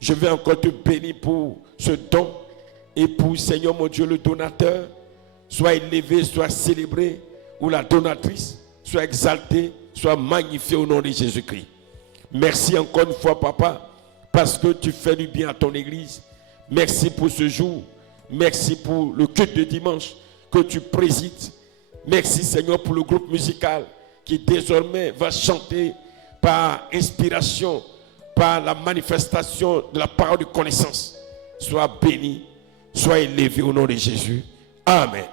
Je vais encore te bénir pour ce don. Et pour Seigneur mon Dieu, le donateur, soit élevé, soit célébré, ou la donatrice, soit exaltée, soit magnifiée au nom de Jésus-Christ. Merci encore une fois, Papa, parce que tu fais du bien à ton Église. Merci pour ce jour. Merci pour le culte de dimanche que tu présides. Merci, Seigneur, pour le groupe musical qui désormais va chanter par inspiration, par la manifestation de la parole de connaissance. Sois béni, sois élevé au nom de Jésus. Amen.